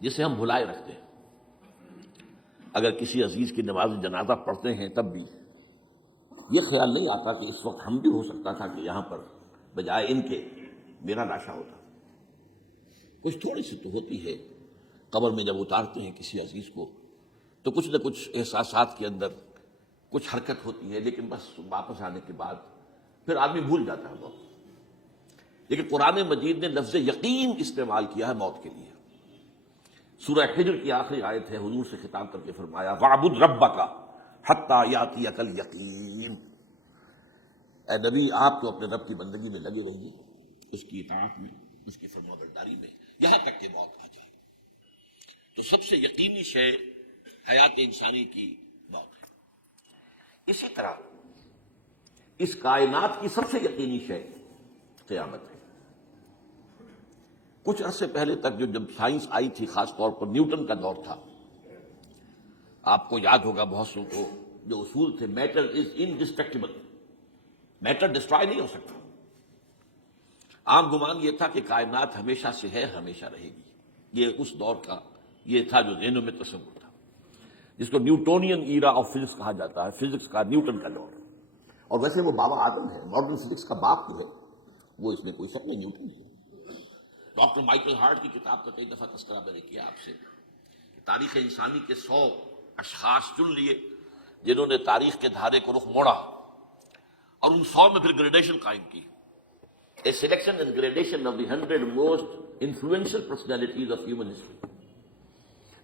جسے ہم بھلائے رکھتے ہیں. اگر کسی عزیز کی نماز جنازہ پڑھتے ہیں تب بھی یہ خیال نہیں آتا کہ اس وقت ہم بھی ہو سکتا تھا کہ یہاں پر بجائے ان کے میرا لاشا ہوتا. کچھ تھوڑی سی تو ہوتی ہے. قبر میں جب اتارتے ہیں کسی عزیز کو تو کچھ نہ کچھ احساسات کے اندر کچھ حرکت ہوتی ہے، لیکن بس واپس آنے کے بعد پھر آدمی بھول جاتا ہے موت. لیکن قرآن مجید نے لفظ یقین استعمال کیا ہے موت کے لیے. سورہ حجر کی آخری آیت ہے، حضور سے خطاب کر کے فرمایا وَاعْبُدْ رَبَّكَ حَتَّىٰ يَأْتِيَكَ الْيَقِينُ. اے نبی آپ تو اپنے رب کی بندگی میں لگے رہیے، اس کی اطاعت میں، اس کی فرمانبرداری میں، یہاں تک کہ موت آ جائے. تو سب سے یقینی شے حیات انسانی کی موت ہے. اسی طرح اس کائنات کی سب سے یقینی شے قیامت ہے. کچھ عرصے پہلے تک جب سائنس آئی تھی، خاص طور پر نیوٹن کا دور تھا، آپ کو یاد ہوگا بہت سو کو جو اصول تھے، میٹر از انڈسٹرکٹیبل، میٹر ڈسٹرائے نہیں ہو سکتا. عام گمان یہ تھا کہ کائنات ہمیشہ سے ہے، ہمیشہ رہے گی. یہ اس دور کا یہ تھا جو ذہنوں میں تصور تھا، جس کو نیوٹونین ایرا آف فزکس کہا جاتا ہے، فزکس کا نیوٹن کا دور. اور ویسے وہ بابا آدم ہے، ماڈرن فزکس کا باپ جو ہے وہ، اس میں کوئی شک نہیں، نیوٹن ہے. ڈاکٹر مائیکل ہارٹ کی کتاب کا کئی دفعہ تذکرہ میں نے کیا آپ سے. تاریخ انسانی کے 100 اشخاص چن لیے جنہوں نے تاریخ کے دھارے کو رخ موڑا، اور ان 100 میں پھر گریڈیشن قائم کی. A selection and gradation of the 100 most influential personalities of human history.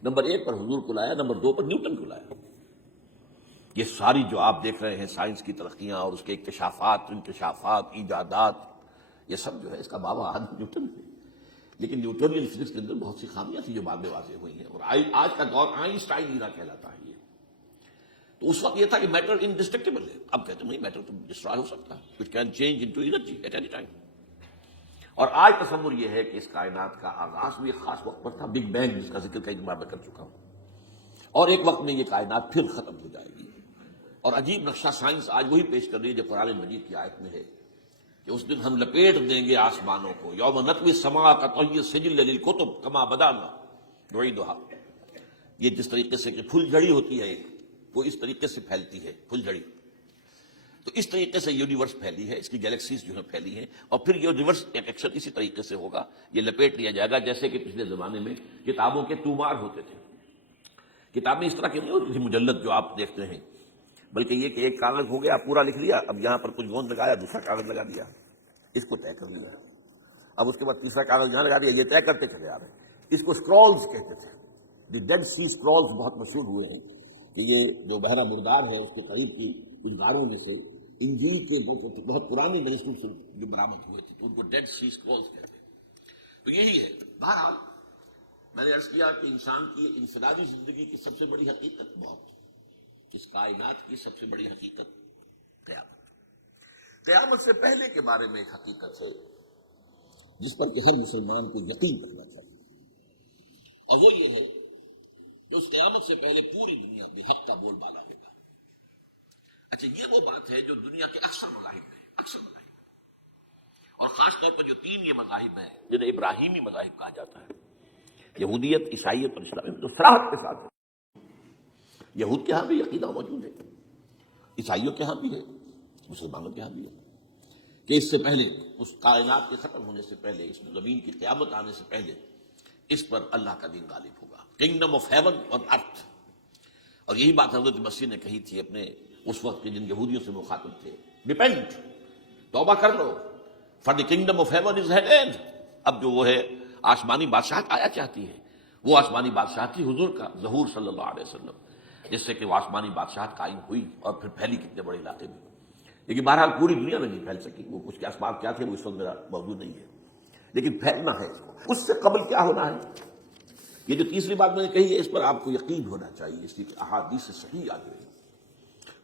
Number 1 پر حضور کو لایا، نمبر 2 پر نیوٹن کو لایا. یہ ساری جو آپ دیکھ رہے ہیں سائنس کی ترقیاں اور اس کے اکتشافات، انکشافات، ایجادات، یہ سب جو ہے اس کا بابا آدم نیوٹن ہے. لیکن نیوٹونین فزکس کے اندر بہت سی خامیاں تھیں جو بعد میں واضح ہوئی ہیں، اور آج کا دور آئنسٹائن ایرا کہلاتا ہے. یہ تو اس وقت یہ تھا کہ میٹر انڈسٹرکٹیبل ہے. اب کہتے ہیں نہیں، میٹر تو ڈسٹرائے ہو سکتا ہے، it can change into energy at any time. اور آج تصور یہ ہے کہ اس کائنات کا آغاز بھی ایک خاص وقت پر تھا، بگ بینگ، جس کا ذکر کئی بار میں کر چکا ہوں. اور ایک وقت میں یہ کائنات پھر ختم ہو جائے گی. اور عجیب نقشہ سائنس آج وہی پیش کر رہی ہے جو قرآن مجید کی آیت میں ہے کہ اس دن ہم لپیٹ دیں گے آسمانوں کو، یوم نطوی السماء کطی السجل للکتب کما بدانا نعیدھا. یہ جس طریقے سے کہ پھل جھڑی ہوتی ہے ایک، وہ اس طریقے سے پھیلتی ہے پھل جھڑی، تو اس طریقے سے یونیورس پھیلی ہے، اس کی گیلیکسیز جو ہے پھیلی ہیں. اور پھر یہ ریورس ایکشن اسی طریقے سے ہوگا، یہ لپیٹ لیا جائے گا جیسے کہ پچھلے زمانے میں کتابوں کے تومار ہوتے تھے. کتابیں اس طرح کی نہیں ہوتی تھی مجلد جو آپ دیکھتے ہیں، بلکہ یہ کہ ایک کاغذ ہو گیا پورا لکھ لیا، اب یہاں پر کچھ گوند لگایا، دوسرا کاغذ لگا دیا، اس کو طے کر لیا، اب اس کے بعد تیسرا کاغذ یہاں لگا دیا، یہ طے کرتے چلے آ رہے ہیں. اس کو اسکرولز کہتے تھے. دی ڈیڈ سی اسکرولز بہت مشہور ہوئے ہیں کہ یہ جو بحرہ مردار ہے اس کے قریب کی کچھ غاروں میں سے انجیل کے بہت پرانی مینuscripts جو برآمد ہوئے تھے تو ان کو ڈیڈ سی اسکرولز کہتے ہیں. تو یہی ہے. بہرحال میں نے عرض کیا کہ انسان کی انفرادی زندگی کی سب سے بڑی حقیقت موت، اس کائنات کی سب سے بڑی حقیقت قیامت. قیامت سے پہلے کے بارے میں ایک حقیقت ہے جس پر کہ ہر مسلمان کو یقین رکھنا چاہیے، اور وہ یہ ہے کہ اس قیامت سے پہلے پوری دنیا میں حق کا بول بالا ہوگا. اچھا، یہ وہ بات ہے جو دنیا کے اکثر مذاہب میں اور خاص طور پر جو 3 یہ مذاہب ہیں جنہیں ابراہیمی مذاہب کہا جاتا ہے، یہودیت، عیسائیت اور اسلام، تو صراحت کے ساتھ ہے. یہود کے ہاں بھی عقیدہ موجود ہے، عیسائیوں کے ہاں بھی ہے، مسلمانوں کے ہاں بھی ہے کہ اس سے پہلے، اس کائنات کے ختم ہونے سے پہلے، اس زمین کی قیامت آنے سے پہلے اس پر اللہ کا دین غالب ہوگا، کنگڈم آف ہیون اور ارتھ. اور یہی بات حضرت مسیح نے کہی تھی اپنے اس وقت کے جن یہودیوں سے مخاطب تھے، ریپینٹ، توبہ کر لو، for the kingdom of heaven is at hand. اب جو وہ ہے آسمانی بادشاہت آیا چاہتی ہے، وہ آسمانی بادشاہت تھی حضور کا ظہور صلی اللہ علیہ وسلم، جس سے کہ وہ آسمانی بادشاہت قائم ہوئی اور پھر پھیلی کتنے بڑے علاقے میں. لیکن بہرحال پوری دنیا میں نہیں پھیل سکی، وہ کچھ کے اسباب کیا تھے وہ اس وقت میرا موجود نہیں ہے، لیکن پھیلنا ہے اس کو. اس سے قبل کیا ہونا ہے، یہ جو تیسری بات میں نے کہی ہے اس پر آپ کو یقین ہونا چاہیے، اس کی احادیث صحیح آ گئی.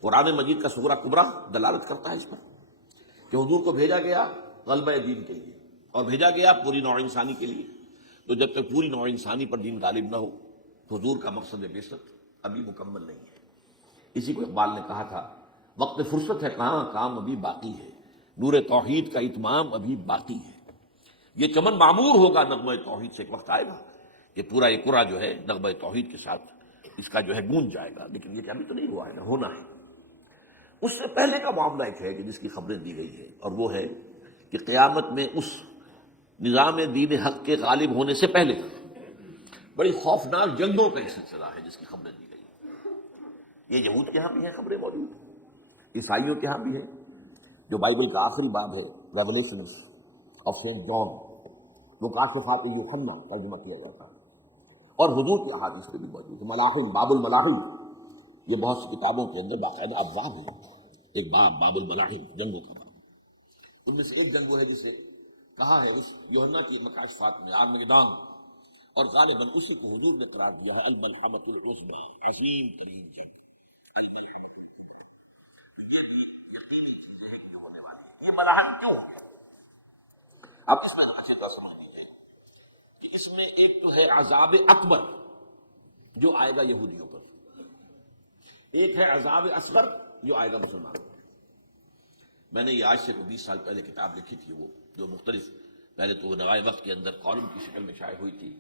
قرآن مجید کا سورہ کبریٰ دلالت کرتا ہے اس پر کہ حضور کو بھیجا گیا غلبہ دین کے لیے، اور بھیجا گیا پوری نوع انسانی کے لیے. تو جب تک پوری نوع انسانی پر دین غالب نہ ہو، حضور کا مقصد بعثت ابھی مکمل نہیں ہے. اسی کو اقبال نے کہا تھا، وقت فرصت ہے کہاں، کام ابھی باقی ہے، نور توحید کا اتمام ابھی باقی ہے. یہ چمن معمور ہوگا نغمہ توحید سے، ایک وقت آئے گا یہ پورا یہ قرآن جو ہے نغمہ توحید کے ساتھ اس کا جو ہے گونج جائے گا، لیکن یہ ابھی تو نہیں ہوا ہے، نہ ہونا ہے۔ اس سے پہلے کا معاملہ ایک ہے کہ جس کی خبریں دی گئی ہے، اور وہ ہے کہ قیامت میں اس نظام دین حق کے غالب ہونے سے پہلے بڑی خوفناک جنگوں کا ایک سلسلہ ہے جس کی خبریں دی گئی۔ یہ یہود کے ہاں بھی ہیں خبریں موجود، عیسائیوں کے ہاں بھی ہیں، جو بائبل کا آخری باب ہے ریولیشنز آف سینٹ جان، مکاشفات یوحنا ترجمہ کیا جاتا ہے، اور حضور کی احادیث میں بھی موجود ہے۔ ملاحم، باب الملاحم، یہ بہت سی کتابوں کے اندر باقاعدہ ابواب ہے، ایک باب الملاحم، جنگوں کا باب۔ ان میں سے ایک جنگ وہ ہے جسے کہا ہے اس یوحنا کی مکاشفات میں آرمگدان، اور غالباً اسی کو حضور نے قرار دیا ہے الملحمۃ العظمی، عظیم ترین جنگ الملحمۃ۔ یہ بھی یقینی چیزیں ہیں جو ہونے والی ہیں۔ یہ ملاحم کیوں ہے؟ اب اس میں اچھی طرح سمجھنی ہے کہ اس میں ایک تو ہے عذاب اکبر جو آئے گا یہودیوں پر، ایک ہے عذاب اصغر جو آئے گا مسلمانوں پر۔ میں نے یہ آج سے 20 سال پہلے کتاب لکھی تھی، وہ جو مختلف، پہلے تو وہ نوائے وقت کے اندر کالم کی شکل میں شائع ہوئی تھی،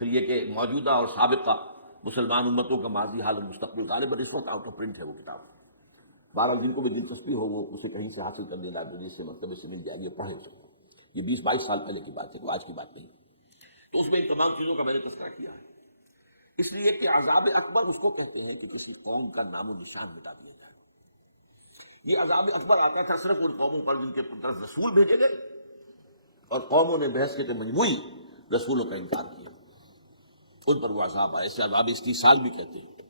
پھر یہ کہ موجودہ اور سابقہ مسلمان امتوں کا ماضی حال اور مستقبل، غالباً اس وقت آؤٹ آف پرنٹ ہے وہ کتاب۔ بہرحال جن کو بھی دلچسپی ہو وہ اسے کہیں سے حاصل کر لے، لائبریری سے، مکتبے سے مل جائے گی، پڑھے سکتے۔ یہ 20-22 سال پہلے کی بات ہے، وہ آج کی بات نہیں۔ تو اس میں ان تمام چیزوں کا میں نے تذکرہ کیا ہے، اس لیے کہ عذاب اکبر اس کو کہتے ہیں کہ کسی قوم کا نام و نشان مٹا دیا جائے۔ یہ عذاب اکبر آتا تھا صرف ان قوموں پر جن کے طرف رسول بھیجے گئے اور قوموں نے بحثیت مجموعی رسولوں کا انکار کیا، ان پر وہ عذاب آئے، اسے عذاب استیصال بھی کہتے ہیں۔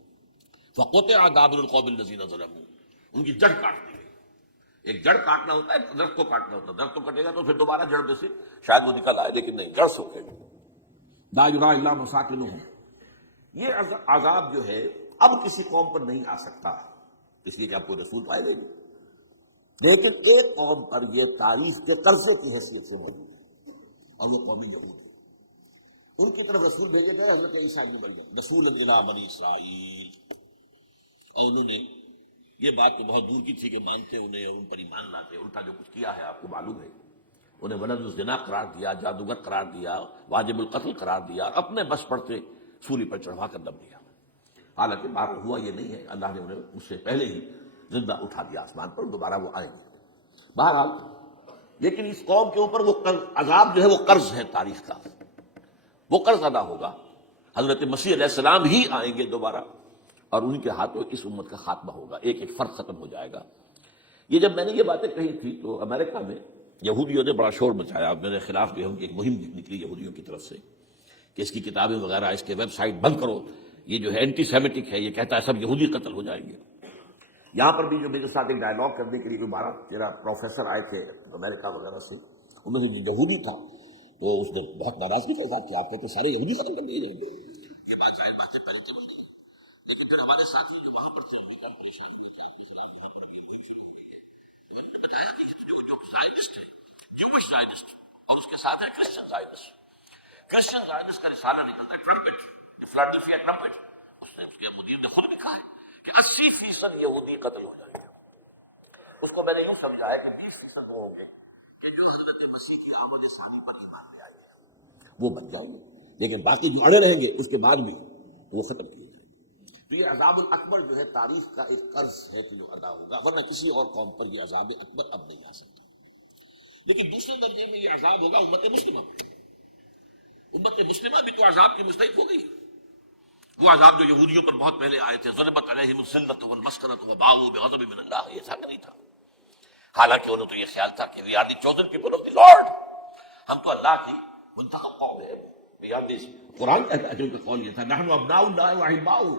فقطع دابر القوم الذین ظلموا، ان کی جڑ کاٹ دی گئی۔ ایک جڑ کاٹنا ہوتا ہے، درخت کو کاٹنا ہوتا ہے، درخت کو کٹے گا تو پھر دوبارہ جڑ میں سے شاید وہ نکل آئے، لیکن نہیں، جڑ سے اٹھے گا۔ لا یرا الا مساکنہم، یہ عذاب جو ہے اب کسی قوم پر نہیں آ سکتا، اس لیے کہ اب کوئی رسول پائے گا نہیں، لیکن ایک قوم پر یہ تاریخ کے قرضے کی حیثیت سے موجود ہے، اور وہ قوم یہود ہے۔ ان کی طرف رسول بھیجے گئے حضرت عیسیٰ ابن مریم، رسول الی بنی اسرائیل، اور انہوں نے یہ بات تو بہت دور کی تھی کہ مانتے انہیں اور ان پر ایمان لاتے، الٹا جو کچھ کیا ہے آپ کو معلوم ہے۔ انہیں ولد الزنا قرار دیا، جادوگر قرار دیا، واجب القتل قرار دیا، اپنے بس پڑتے سولی پر چڑھوا کر دم دیا۔ حالانکہ بات ہوا یہ نہیں ہے، اللہ نے انہیں اس سے پہلے ہی زندہ اٹھا دیا آسمان پر، دوبارہ وہ آئیں گے بہرحال۔ لیکن اس قوم کے اوپر وہ عذاب جو ہے وہ قرض ہے تاریخ کا، وہ قرض ادا ہوگا۔ حضرت مسیح علیہ السلام ہی آئیں گے دوبارہ، اور ان کے ہاتھوں اس امت کا خاتمہ ہوگا، ایک ایک فرق ختم ہو جائے گا۔ یہ جب میں نے یہ باتیں کہی تھی تو امریکہ میں یہودیوں نے بڑا شور مچایا، میرے خلاف بھی ایک مہم نکلی یہودیوں کی طرف سے کہ اس کی کتابیں وغیرہ، اس کے ویب سائٹ بند کرو، یہ جو ہے اینٹی سیمیٹک ہے، یہ کہتا ہے سب یہودی قتل ہو جائیں گے۔ یہاں پر بھی جو میرے ساتھ ایک ڈائلاگ کرنے کے لیے 12-13 پروفیسر آئے تھے امریکہ وغیرہ سے، ان میں سے جو یہودی تھا تو اس نے بہت ناراضگی کا اظہار کیا، آپ کہتے سارے یہودی ختم کر دیے جائیں گے۔ یہ بات ظاہر بات ہے پہلے تو نہیں، لیکن پھر ہمارے ساتھی جو وہاں پر تھے انہوں نے کہا پریشان ہوئے کہ آپ اسلام یہاں پر ابھی مہم شروع ہو گئی ہے۔ تو میں نے بتایا کہ جو سائنسٹ ہے، جوش سائنسٹ، اور اس کے ساتھ ہے کرسچن سائنسٹ۔ کرسچن سائنسٹ کا رسالہ نکلتا ہے ٹرمپٹ، فلاڈلفیا ٹرمپٹ، اس نے، اس کے مدیر نے خود بھی کہا ہے کہ 80% یہودی قتل ہو جائیں گے۔ اس کو میں نے یوں سمجھا ہے کہ 20% وہ ہوں گے کہ جو حضرت مسیح کی آمد ثانی پر ایمان لے آئیں گے، وہ بچ جائیں گے، لیکن باقی جو اڑے رہیں گے اس کے بعد بھی وہ ختم کیے جائیں گے۔ تو یہ عذاب الاکبر جو ہے تاریخ کا ایک قرض ہے کہ جو ادا ہوگا، ورنہ کسی اور قوم پر یہ عذاب اکبر اب نہیں آ سکتا۔ لیکن دوسرے درجے میں یہ عذاب ہوگا امت مسلمہ۔ امت مسلمہ بھی تو عذاب کی مستحق ہو گئی، وہ عذاب جو یہودیوں پر بہت پہلے آئے تھے، ضربت علیہم الذلۃ والمسکنۃ وباءوا بغضب من اللہ، یہ ایسا نہیں تھا۔ حالانکہ انہوں تو یہ خیال تھا کہ we are the chosen people of the lord, ہم تو اللہ کی منتخب قوم ہے۔ قرآن کہتا ہے جو کا قول یہ تھا، نحن ابناء اللہ واحباؤہ،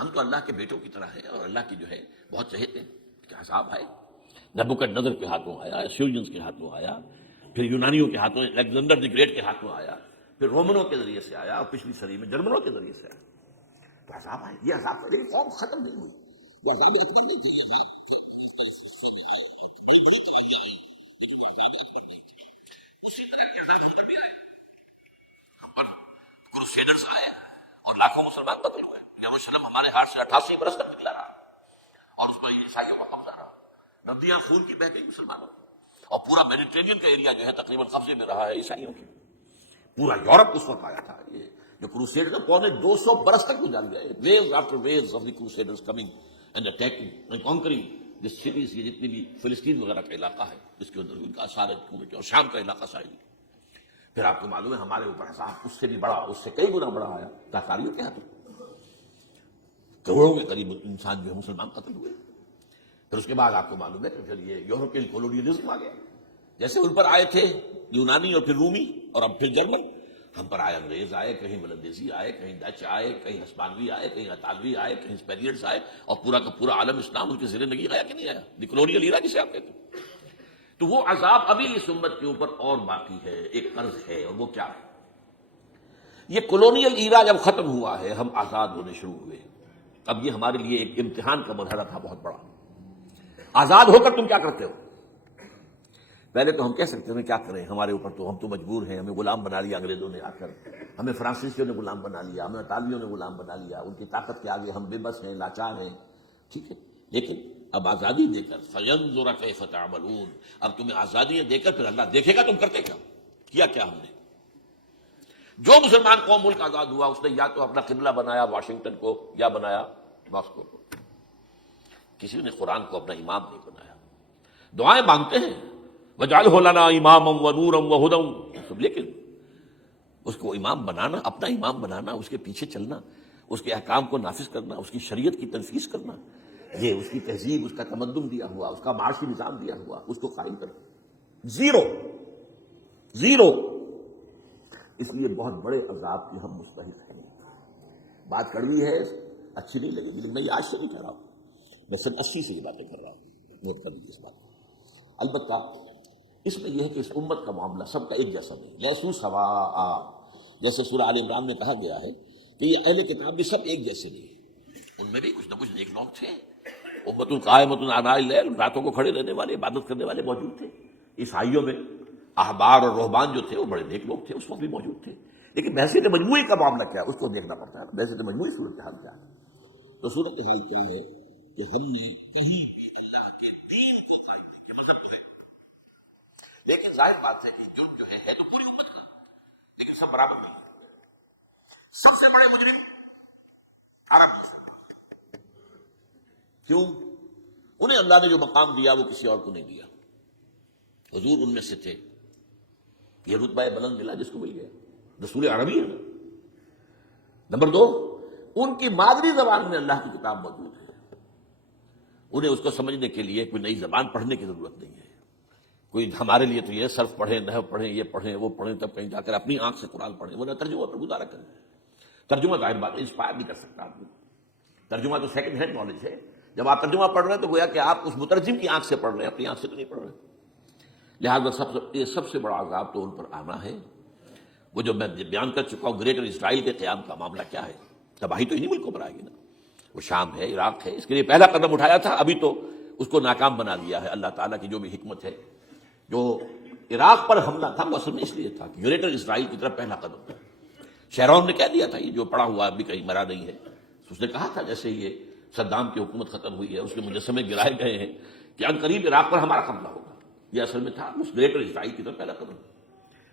ہم تو اللہ کے بیٹوں کی طرح ہیں اور اللہ کی جو ہے بہت چہیتے ہیں۔ کہ عذاب آئے، نبوکدنضر کے ہاتھوں آیا، اسیرینز کے ہاتھوں آیا، پھر یونانیوں کے ہاتھوں، الیگزینڈر دی گریٹ کے ہاتھوں آیا، پھر رومنوں کے ذریعے سے آیا، اور پچھلی صدی میں جرمنوں کے ذریعے سے آیا۔ تو عذاب آئے، یہ عذاب ہے، لیکن قوم ختم نہیں ہوئی، یہ عذاب اکبر نہیں تھی، یہ بڑی بڑی توانائی آئی، لیکن وہ عذاب اکبر نہیں تھی۔ اسی طرح کے عذاب ہم پر بھی آئے، ہم پر کروسیڈرز آئے اور لاکھوں مسلمان قتل ہوئے۔ یروشلم ہمارے ہاتھ سے 88 برس تک نکلا رہا، اور اس میں عیسائیوں کا قبضہ رہا، ندیاں خون کی بہہ گئی مسلمانوں، اور پورا میڈیٹرینین کا ایریا جو ہے تقریباً قبضے میں رہا ہے عیسائیوں کے۔ پورا یورپ اس وقت آیا تھا، جو کروسیڈر نے 250 برس تک گزار گئے, waves after waves of the crusaders coming and attacking and conquering this cities, یہ جتنی بھی فلسطین وغیرہ کا علاقہ ہے جس کے اندر ان کا آثار اور شام کا علاقہ ساحلی. پھر آپ کو معلوم ہے ہمارے اوپر عذاب اس سے بھی بڑا, اس سے کئی گنا بڑا آیا تاتاریوں کے ہاتھوں, کروڑوں کے قریب انسان جو ہے مسلمان قتل ہوئے. پھر اس کے بعد آپ کو معلوم ہے کہ پھر یہ یورپین کولونیلزم آ گیا, جیسے ان پر آئے تھے یونانی اور پھر رومی اور اب پھر جرمن, ہم پر آئے انگریز آئے, کہیں بلندیزی آئے, کہیں ڈچ آئے, کہیں ہسپانوی آئے, کہیں اطالوی آئے, کہیں اسپینیئرز آئے, اور پورا کا پورا عالم اسلام ان کے زیر نگی آیا کہ نہیں آیا, دی کولونیل ایرا جسے آپ کہتے ہیں. تو وہ عذاب ابھی اس امت کے اوپر اور باقی ہے, ایک قرض ہے, اور وہ کیا ہے؟ یہ کولونیل ایرا جب ختم ہوا ہے, ہم آزاد ہونے شروع ہوئے. اب یہ ہمارے لیے ایک امتحان کا مرحلہ تھا بہت بڑا. آزاد ہو کر تم کیا کرتے ہو؟ پہلے تو ہم کہہ سکتے ہیں کیا کریں, ہمارے اوپر تو ہم تو مجبور ہیں, ہمیں غلام بنا لیا انگریزوں نے آ کر, ہمیں فرانسیسیوں نے غلام بنا لیا, ہمیں اطالویوں نے غلام بنا لیا, ان کی طاقت کے آگے ہم بے بس ہیں, لاچار ہیں. ٹھیک ہے, لیکن اب آزادی دے کر فینظر کیف تعملون, اب تمہیں آزادیاں دے کر پھر اللہ دیکھے گا تم کرتے کیا کیا ہم نے. جو مسلمان قوم ملک آزاد ہوا اس نے یا تو اپنا قبلہ بنایا واشنگٹن کو یا بنایا ماسکو کو, کسی نے قرآن کو اپنا امام نہیں بنایا. دعائیں مانگتے ہیں وَاجْعَلْهُ لَنَا إِمَامًا وَنُورًا وَهُدًى, لیکن اس کو امام بنانا, اپنا امام بنانا, اس کے پیچھے چلنا, اس کے احکام کو نافذ کرنا, اس کی شریعت کی تنفیذ کرنا, یہ اس کی تہذیب, اس کا تمدن دیا ہوا, اس کا معاشی نظام دیا ہوا, اس کو قائم کرنا, زیرو. اس لیے بہت بڑے عذاب کی ہم مستحق ہیں. بات کڑوی ہے, اچھی نہیں لگے گی, لیکن میں یہ آج سے نہیں کہہ رہا ہوں, میں سن 80 سے یہ باتیں کر رہا ہوں, نوٹ کر لیجیے اس بات. البتہ اس میں یہ ہے کہ اس امت کا معاملہ سب کا ایک جیسا نہیں, لیسو سواء, جیسے سورہ آل عمران میں کہا گیا ہے کہ یہ اہل کتاب بھی سب ایک جیسے نہیں, ان میں بھی کچھ نہ کچھ نیک لوگ تھے. امت قائمۃ آناء اللیل, راتوں کو کھڑے رہنے والے, عبادت کرنے والے موجود تھے. عیسائیوں میں احبار اور رہبان جو تھے وہ بڑے نیک لوگ تھے, اس وقت بھی موجود تھے. لیکن بحثیت مجموعی کا معاملہ کیا ہے اس کو دیکھنا پڑتا ہے, بحثیت مجموعی صورتحال کیا ہے. تو صورتحال کیا ہے کہ ہم نے کہیں بھی اللہ کے دین کو قائم نہیں کیا, مطلب ہے. لیکن ظاہر بات ہے کہ جرم جو ہے تو پوری امت کا, لیکن سب برابر نہیں. سب سے بڑے مجرم عرب, کیوں؟ انہیں اللہ نے جو مقام دیا وہ کسی اور کو نہیں دیا. حضور ان میں سے تھے, یہ رتبہ بلند ملا جس کو مل گیا, رسول عربی ہے نا. نمبر 2, ان کی مادری زبان میں اللہ کی کتاب موجود ہے, انہیں اس کو سمجھنے کے لیے کوئی نئی زبان پڑھنے کی ضرورت نہیں ہے. کوئی ہمارے لیے تو یہ صرف پڑھیں, نحو پڑھیں, یہ پڑھیں, وہ پڑھیں, تب کہیں جا کر اپنی آنکھ سے قرآن پڑھیں, ورنہ ترجمہ پر گزارا کریں. ترجمہ ظاہر بات ہے انسپائر نہیں کر سکتا آدمی. ترجمہ تو سیکنڈ ہینڈ نالج ہے. جب آپ ترجمہ پڑھ رہے ہیں تو گویا کہ آپ اس مترجم کی آنکھ سے پڑھ رہے ہیں, اپنی آنکھ سے تو نہیں پڑھ رہے. لہٰذا سب سے بڑا عذاب تو ان پر آنا ہے. وہ جو میں بیان کر چکا ہوں, گریٹر اسرائیل کے قیام کا معاملہ کیا ہے, تباہی تو انہی ملکوں پر آئے گی نا. وہ شام ہے, عراق ہے, اس کے لیے پہلا قدم اٹھایا تھا, ابھی تو اس کو ناکام بنا دیا ہے. اللہ تعالیٰ کی جو بھی حکمت ہے, جو عراق پر حملہ تھا وہ اصل میں اس لیے تھا کہ گریٹر اسرائیل کی طرف پہلا قدم تھا. شیرون نے کہہ دیا تھا, یہ جو پڑا ہوا ابھی کہیں مرا نہیں ہے, اس نے کہا تھا جیسے یہ صدام کی حکومت ختم ہوئی ہے, اس کے مجسمے گرائے گئے ہیں کہ ان قریب عراق پر ہمارا قبضہ ہوگا. یہ اصل میں تھا اس گریٹر اسرائیل کی طرف پہلا قدم.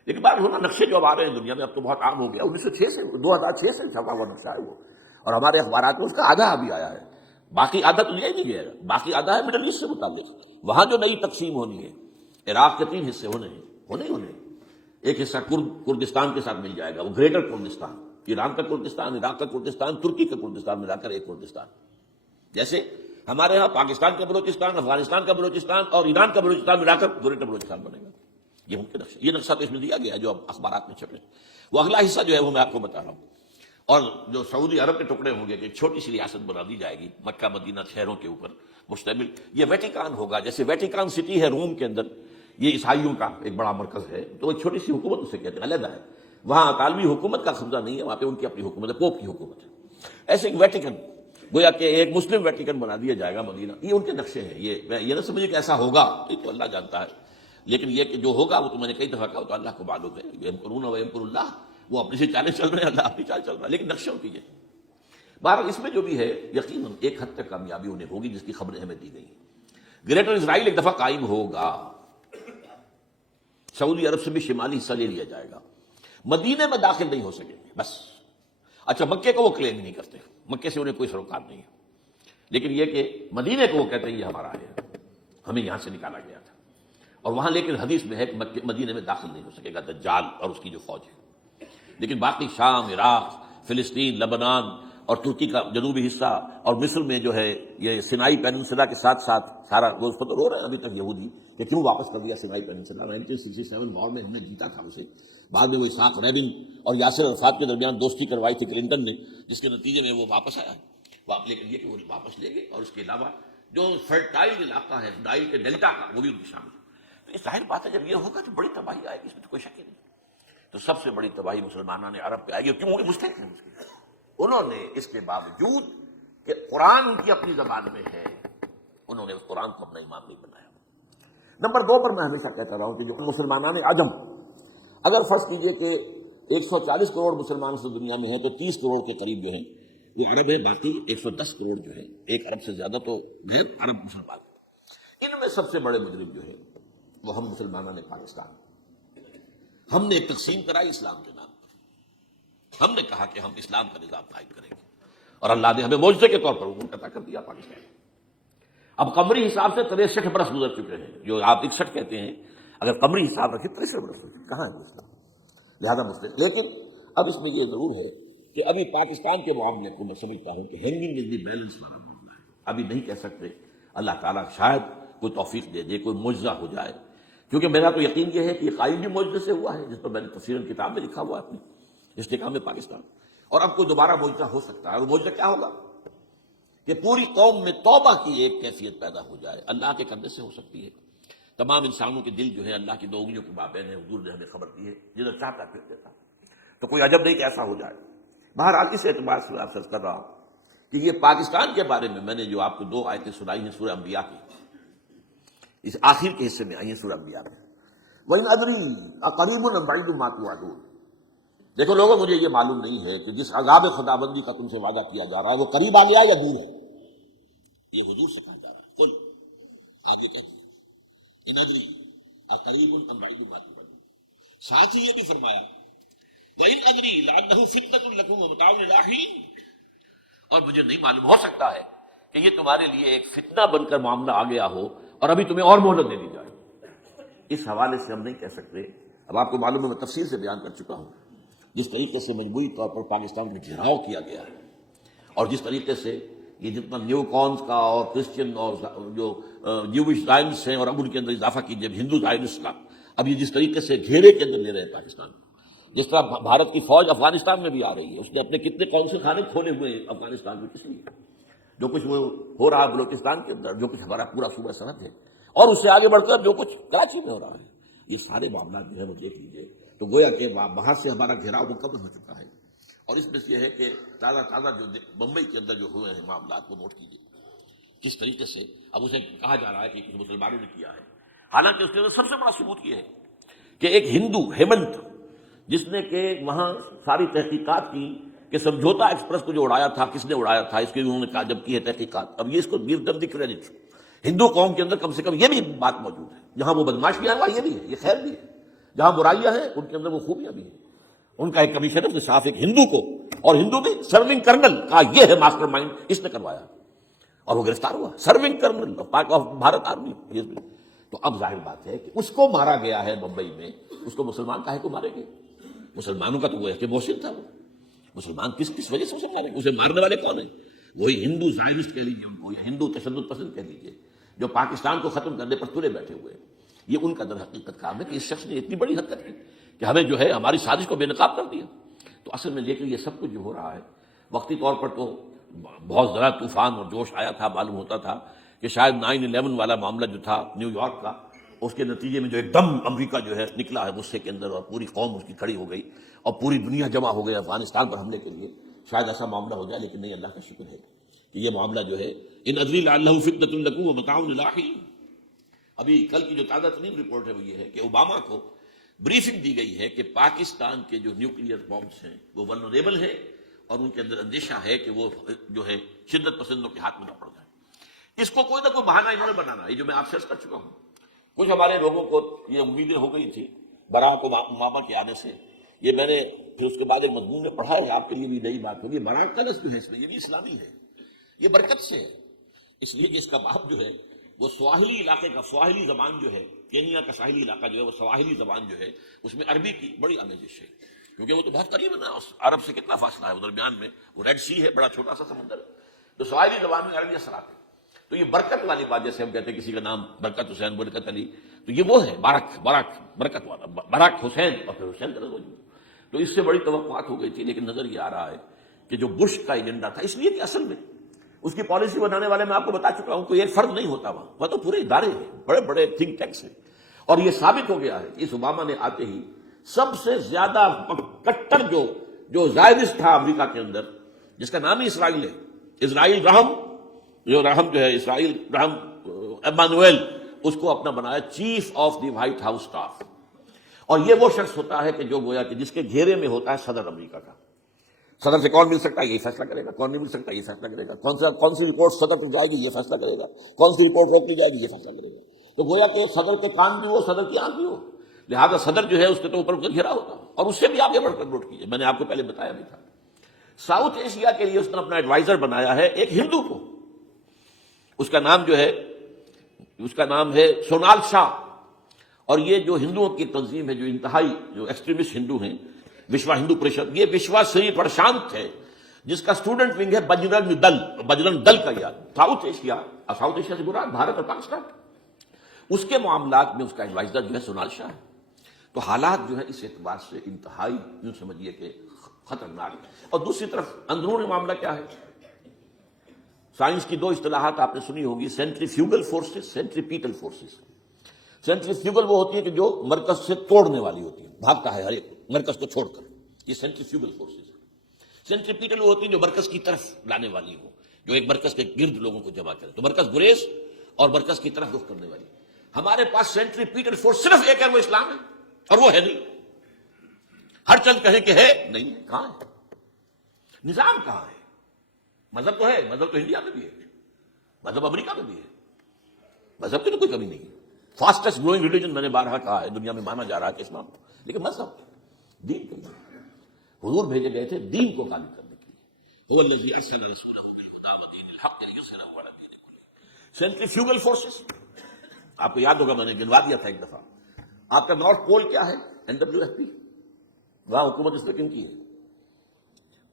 لیکن بات ہونا نقشے جو اب آ رہے ہیں دنیا میں, اب تو بہت عام ہو گیا, 1906 سے 2006 سے چھپا ہوا نقشہ ہے وہ, اور ہمارے اخبارات میں اس کا آدھا ابھی آیا ہے. باقی آدھا تو لیا ہی نہیں گیا, باقی آدھا ہے مڈل ایسٹ سے متعلق. وہاں جو نئی تقسیم ہونی ہے, عراق کے 3 حصے ہونے ہیں. ایک حصہ کردستان کے ساتھ مل جائے گا, وہ گریٹر کردستان, ایران کا کردستان, عراق کا کردستان, ترکی کا کردستان ملا کر ایک کردستان. جیسے ہمارے ہاں پاکستان کا بلوچستان, افغانستان کا بلوچستان اور ایران کا بلوچستان ملا کر گریٹر بلوچستان بنے گا. یہ ممکن نقشہ, یہ نقشہ تو اس میں دیا گیا جو اب اخبارات میں چھپے. وہ اگلا حصہ جو ہے وہ میں آپ کو بتا رہا ہوں. اور جو سعودی عرب کے ٹکڑے ہوں گے کہ ایک چھوٹی سی ریاست بنا دی جائے گی مکہ مدینہ شہروں کے اوپر مشتمل. یہ ویٹیکان ہوگا, جیسے ویٹیکان سٹی ہے روم کے اندر, یہ عیسائیوں کا ایک بڑا مرکز ہے, تو ایک چھوٹی سی حکومت اسے کہتے ہیں, علیحدہ ہے. وہاں عالمی حکومت کا قبضہ نہیں ہے, وہاں پہ ان کی اپنی حکومت ہے, پوپ کی حکومت ہے. ایسے ایک ویٹیکن, گویا کہ ایک مسلم ویٹیکن بنا دیا جائے گا مدینہ. یہ ان کے نقشے ہیں. یہ نہ سمجھے کہ ایسا ہوگا, یہ تو اللہ جانتا ہے, لیکن یہ کہ جو ہوگا وہ تو میں نے کئی دفعہ کہا, تو اللہ کو معلوم ہے. یمکرون و یمکر اللہ, وہ اپنی سے چالیں چل رہے ہیں, اللہ اپنی چال چل رہا ہے, لیکن نقشوں کی ہے. بہرحال اس میں جو بھی ہے یقیناً ایک حد تک کامیابی انہیں ہوگی جس کی خبریں ہمیں دی گئی. گریٹر اسرائیل ایک دفعہ قائم ہوگا, سعودی عرب سے بھی شمالی حصہ لے لیا جائے گا, مدینے میں داخل نہیں ہو سکیں گے, بس اچھا مکے کو وہ کلیم نہیں کرتے، مکے سے انہیں کوئی سروکار نہیں ہے، لیکن یہ کہ مدینے کو وہ کہتے ہیں یہ ہمارا ہے، ہمیں یہاں سے نکالا گیا تھا، اور وہاں لیکن حدیث میں ہے کہ مدینے میں داخل نہیں ہو سکے گا دجال اور اس کی جو فوج ہے، لیکن باقی شام، عراق، فلسطین، لبنان اور ترکی کا جنوبی حصہ اور مصر میں جو ہے یہ سینائی پیننسلا کے ساتھ ساتھ سارا وہ اس پر تو رو رہے ہیں ابھی تک یہودی کہ کیوں واپس کر دیا سینائی پیننسلا، 1967 وار میں ہم نے جیتا تھا اسے، بعد میں وہ اسحاق ریبن اور یاسر عرفات کے درمیان دوستی کروائی تھی کلنٹن نے، جس کے نتیجے میں وہ واپس آیا، لیکن یہ کہ وہ واپس لے گئے، اور اس کے علاوہ جو فرٹائل علاقہ ہے نائل کے ڈیلٹا کا وہ بھی ان کی شامل ہے۔ تو یہ ظاہر بات ہے جب یہ ہوگا تو بڑی تباہی آئے گی، اس میں تو کوئی شک ہی نہیں۔ تو سب سے بڑی تباہی مسلمانوں نے عرب پہ آئے گی، کیوں؟ مستحق ہیں اس کے، انہوں نے اس کے باوجود کہ قرآن ان کی اپنی زبان میں ہے، انہوں نے اس قرآن کو اپنا امام نہیں بنایا۔ نمبر 2 پر میں ہمیشہ کہتا رہا ہوں کہ جو مسلمانان عجم، اگر فرض کیجئے کہ 140 کروڑ مسلمان سے دنیا میں ہیں تو 30 کروڑ کے قریب جو ہیں وہ عرب ہے، باقی 110 کروڑ جو ہے، 1 ارب سے زیادہ تو غیر عرب مسلمان ہیں۔ ان میں سب سے بڑے مجرم جو ہے وہ ہم مسلمانوں نے پاکستان، ہم نے تقسیم کرائی اسلام کے نام پر، ہم نے کہا کہ ہم اسلام کا نظام قائم کریں گے، اور اللہ نے ہمیں معجزے کے طور پر حکومت عطا کر دیا پاکستان۔ اب قمری حساب سے 63 برس گزر چکے ہیں، جو آپ 61 کہتے ہیں، اگر قمری حساب رکھیں 63 برس کہاں ہے اسلام، لہذا مسلم۔ لیکن اب اس میں یہ ضرور ہے کہ ابھی پاکستان کے معاملے کو میں سمجھتا ہوں کہ ہینگنگ ان دی بیلنس والا معاملہ ہے، ابھی نہیں کہہ سکتے، اللہ تعالیٰ شاید کوئی توفیق دے دے، کوئی معجزہ ہو جائے، کیونکہ میرا تو یقین یہ ہے کہ یہ قائم بھی معجزے سے ہوا ہے، جس پر میں نے تفسیراً کتاب میں لکھا ہوا ہے اپنی استحکام پاکستان، اور اب کوئی دوبارہ معجزہ ہو سکتا ہے، اور معجزہ کیا ہوگا کہ پوری قوم میں توبہ کی ایک کیفیت پیدا ہو جائے، اللہ کے کرنے سے ہو سکتی ہے۔ تمام انسانوں کے دل جو ہے اللہ کی 2 انگلیوں کے مابین ہے، حضور نے ہمیں خبر دی ہے، جدھر چاہتا پھر دیتا، تو کوئی عجب نہیں کہ ایسا ہو جائے۔ بہرحال اس اعتبار سے آپ سے عرض کر رہا ہوں کہ یہ پاکستان کے بارے میں نے جو آپ کو 2 آیتیں سنائی ہیں سورہ انبیاء کی، اس آخر کے حصے میں آئی ہیں سورہ انبیاء میں، وَإِنْ أَدْرِي أَقَرِيبٌ أَمْ بَعِيدٌ مَا تُوعَدُونَ۔ دیکھو لوگوں، مجھے یہ معلوم نہیں ہے کہ جس عذاب خداوندی کا تم سے وعدہ کیا جا رہا ہے وہ قریب آ گیا یا دور ہے، یہ حضور سے کہا جا رہا ہے، قل، آپ یہ کہتے ہیں إِنْ أَدْرِي أَقَرِيبٌ أَمْ بَعِيدٌ مَا تُوعَدُونَ۔ ساتھ ہی یہ بھی فرمایا وَإِنْ أَدْرِي لَعَلَّهُ فِتْنَةٌ لَكُمْ وَمَتَاعٌ إِلَىٰ حِينٍ، اور مجھے نہیں معلوم، ہو سکتا ہے کہ یہ تمہارے لیے ایک فتنہ بن کر معاملہ آ گیا ہو اور ابھی تمہیں اور مہلت دے دی جائے۔ اس حوالے سے ہم نہیں کہہ سکتے، اب آپ کو معلوم ہے میں تفصیل سے بیان کر چکا ہوں جس طریقے سے مجموعی طور پر پاکستان میں گھیراؤ کیا گیا ہے، اور جس طریقے سے یہ جتنا نیو کونس کا اور کرسچن اور جو جیوش زائنس ہیں، اور اب ان کے اندر اضافہ کیجیے ہندو زائنس کا، اب یہ جس طریقے سے گھیرے کے اندر لے رہے ہیں پاکستان، جس طرح بھارت کی فوج افغانستان میں بھی آ رہی ہے، اس نے اپنے کتنے قونصل خانے کھولے ہوئے ہیں افغانستان میں، کس لیے؟ جو کچھ وہ ہو رہا ہے بلوچستان کے اندر، جو کچھ ہمارا پورا صوبہ سرحد ہے، اور اس سے آگے بڑھ کر جو کچھ کراچی میں ہو رہا ہے، یہ سارے معاملات جو ہے وہ دیکھ لیجیے تو گویا کہ باہر سے ہمارا گھیراؤ مکمل ہو چکا ہے، اور اس میں سے یہ ہے کہ تازہ جو بمبئی کے اندر جو ہوئے ہیں معاملات کو نوٹ کیجیے کس طریقے سے اب اسے کہا جا رہا ہے کہ کچھ مسلمانوں نے کیا ہے، حالانکہ اس کے اندر سب سے بڑا ثبوت یہ ہے کہ ایک ہندو ہیمنت، جس نے کہ وہاں ساری تحقیقات کی کہ سمجھوتا ایکسپریس کو جو اڑایا تھا کس نے اڑایا تھا، اس کی انہوں نے کہا جب کی ہے تحقیقات، اب یہ اس کو گیو دم دی کریڈٹ، ہندو قوم کے اندر کم سے کم یہ بھی بات موجود ہے، جہاں وہ بدماشیاں ہیں وہاں یہ بھی ہے، یہ خیر بھی ہے، جہاں برائیاں ہیں ان کے اندر وہ خوبیاں بھی ہیں۔ ان کا ایک کمیشنر نے صاف ایک ہندو کو، اور ہندو بھی سرونگ کرنل، کہا یہ ہے ماسٹر مائنڈ، اس نے کروایا، اور وہ گرفتار ہوا، serving kernel of Bharat army. تو اب ظاہر بات ہے کہ اس کو مارا گیا ہے بمبئی میں، اس کو مسلمان کاہے کو مارے گئے؟ مسلمانوں کا تو وہ ہے کہ محسن تھا، وہ مسلمان کس وجہ سے اسے مارے گئے؟ اسے مارنے والے کون ہیں؟ وہی ہندو زائنسٹ کہہ لیجیے ان کو، یا ہندو تشدد پسند کہہ لیجیے، جو پاکستان کو ختم کرنے پر تلے بیٹھے ہوئے ہیں۔ یہ ان کا در حقیقت کام ہے کہ اس شخص نے اتنی بڑی حرکت کی کہ ہمیں جو ہے ہماری سازش کو بے نقاب کر دیا۔ تو اصل میں لیکن یہ سب کچھ جو ہو رہا ہے وقتی طور پر تو بہت ذرا طوفان اور جوش آیا تھا، معلوم ہوتا تھا کہ شاید 9/11 والا معاملہ جو تھا نیو یارک کا، اس کے نتیجے میں جو ایک دم امریکہ جو ہے نکلا ہے غصے کے اندر، اور پوری قوم اس کی کھڑی ہو گئی اور پوری دنیا جمع ہو گئی افغانستان پر حملے کے لیے، شاید ایسا معاملہ ہو جائے، لیکن نہیں، اللہ کا شکر ہے کہ یہ معاملہ جو ہے ان ادری لعلہ فتنۃ لکم ومتاع الی حین۔ ابھی کل کی جو تازہ ترین رپورٹ ہے وہ یہ ہے کہ اوباما کو بریفنگ دی گئی ہے کہ پاکستان کے جو نیوکلیئر بامبس ہیں وہ ولنریبل ہیں، اور ان کے اندر اندیشہ ہے کہ وہ جو ہے شدت پسندوں کے ہاتھ میں نہ پڑ جائے۔ اس کو کوئی نہ کوئی بہانہ انہوں نے بنانا، یہ جو میں آپ سے عرض کر چکا ہوں۔ کچھ ہمارے لوگوں کو یہ امیدیں ہو گئی تھی براک اوباما کے آنے سے، یہ میں نے پھر اس کے بعد ایک مضمون میں پڑھا ہے، آپ کے لیے بھی نئی بات ہوگی، مراکز جو ہے اس میں یہ بھی اسلامی ہے، یہ برکت سے ہے، اس لیے کہ اس کا باپ جو ہے وہ سواحلی علاقے کا، سواحلی زبان جو ہے، کینیا کا ساحلی علاقہ جو ہے وہ سواحلی زبان جو ہے اس میں عربی کی بڑی آمیزش ہے، کیونکہ وہ تو بہت قریب ہے نا، عرب سے کتنا فاصلہ ہے، وہ درمیان میں وہ ریڈ سی ہے، بڑا چھوٹا سا سمندر ہے، تو سواحلی زبان میں عربی اثرات ہے۔ تو یہ برکت والی بات، جیسے ہم کہتے ہیں کسی کا نام برکت حسین، برکت علی، تو یہ وہ ہے برکت والا، برکت حسین اور پھر حسین درج ہو جائے۔ تو اس سے بڑی توقعات ہو گئی تھی، لیکن نظر یہ آ رہا ہے کہ جو بش کا ایجنڈا تھا، اس لیے کہ اصل میں اس کی پالیسی بنانے والے میں آپ کو بتا چکا ہوں، کوئی ایک فرد نہیں ہوتا وہاں تو پورے ادارے ہیں، بڑے بڑے تھنک ٹینکس ہیں، اور یہ ثابت ہو گیا ہے کہ اس اوباما نے آتے ہی سب سے زیادہ کٹر جو زائرس تھا امریکہ کے اندر، جس کا نام ہی اسرائیل ہے، اسرائیل رحم جو ہے، اسرائیل رحم ایمانویل، اس کو اپنا بنایا chief of the white house staff, اور یہ وہ شخص ہوتا ہے کہ جو گویا کہ جس کے گھیرے میں ہوتا ہے صدر امریکہ کا۔ صدر سے کون مل سکتا ہے، یہ فیصلہ کرے گا، کون نہیں مل سکتا یہ فیصلہ کرے گا، کون سی رپورٹ صدر تک جائے گی یہ فیصلہ کرے گا، کون سی رپورٹ روک لی جائے گی یہ فیصلہ کرے گا۔ تو گویا کہ صدر کے کان بھی ہو، صدر کی آنکھ بھی ہو، لہٰذا صدر جو ہے اس کے تو اوپر گھیرا ہوتا، اور اس سے بھی آپ یہ بڑھ کر نوٹ کیجیے، میں نے آپ کو پہلے بتایا بھی تھا، ساؤتھ ایشیا کے لیے اس نے اپنا ایڈوائزر بنایا ہے ایک ہندو کو، اس کا نام ہے سونال شاہ، اور یہ جو ہندوؤں کی تنظیم ہے، جو انتہائی جو ایکسٹریمسٹ ہندو ہیں، وشوا ہندو پریشد، یہ وشوا سری پرشانت ہے، جس کا اسٹوڈنٹ ونگ ہے بجرنگ دل کا یاد، ساؤتھ ایشیا سے برا بھارت اور پاکستان، اس کے معاملات میں اس کا ایڈوائزر جو ہے سونال شاہ ہے۔ تو حالات جو ہے اس اعتبار سے انتہائی یوں سمجھیے کہ خطرناک، اور دوسری طرف اندرون معاملہ کیا ہے؟ سائنس کی دو اصطلاحات آپ نے سنی ہوگی، centrifugal forces, centripetal forces. Centrifugal وہ ہوتی ہے کہ جو مرکز سے توڑنے والی ہوتی ہے، بھاگتا ہے ہر ایک مرکز کو چھوڑ کر، یہ سینٹریفیوگل فورسز۔ سینٹریپیٹل وہ ہوتی ہے جو مرکز کی طرف لانے والی ہو، جو ایک مرکز کے گرد لوگوں کو جمع کرے، تو مرکز گریز اور مرکز کی طرف رخ کرنے والی۔ ہمارے پاس سینٹریپیٹل فورس صرف ایک ہے، وہ اسلام ہے، اور وہ ہے نہیں۔ ہر چند کہیں کہ ہے، نہیں، کہاں ہے؟ نظام کہاں ہے؟ مذہب تو ہے، مذہب تو انڈیا میں بھی ہے، مذہب امریکہ میں بھی ہے، مذہب کی تو کوئی کمی نہیں ہے۔ فاسٹسٹ گروئنگ ریلیجن میں نے بارہا کہا ہے، دنیا میں مانا جا رہا ہے کہ اسلام، لیکن مذہب دین کے لیے حضور بھیجے گئے تھے دین کو غالب کرنے کے لیے۔ هو الذی ارسل رسولہ بالہدی ودین الحق لیظہرہ علی الدین کلہ۔ سینٹریفیوگل فورسز آپ کو یاد ہوگا، میں نے گنوا دیا تھا ایک دفعہ۔ آپ کا نارتھ پول کیا ہے؟ NWFP، وہاں حکومت اس نے کیوں کی ہے؟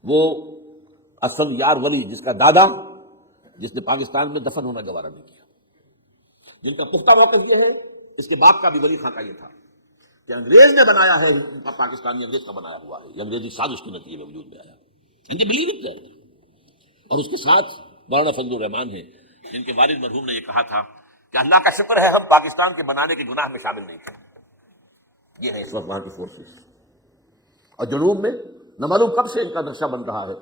وہ اسد یار ولی، جس کا دادا، جس نے پاکستان میں دفن ہونا گوارا نہیں کیا، جن کا پختہ موقف یہ ہے، اس کے باپ کا بھی ولی خان کا یہ تھا کہ انگریز نے بنایا ہے پاکستانی، انگریز کا بنایا ہوا ہے، یہ انگریزی سازش کے نتیجے میں وجود میں آیا، اور اس کے ساتھ مولانا فضل الرحمان ہیں، جن کے والد مرحوم نے یہ کہا تھا کہ اللہ کا شکر ہے ہم پاکستان کے بنانے کے گناہ میں شامل نہیں تھے۔ یہ ہے اس وقت وہاں کی فورسز، اور جنوب میں نہ معلوم کب سے ان کا نقشہ بن رہا ہے،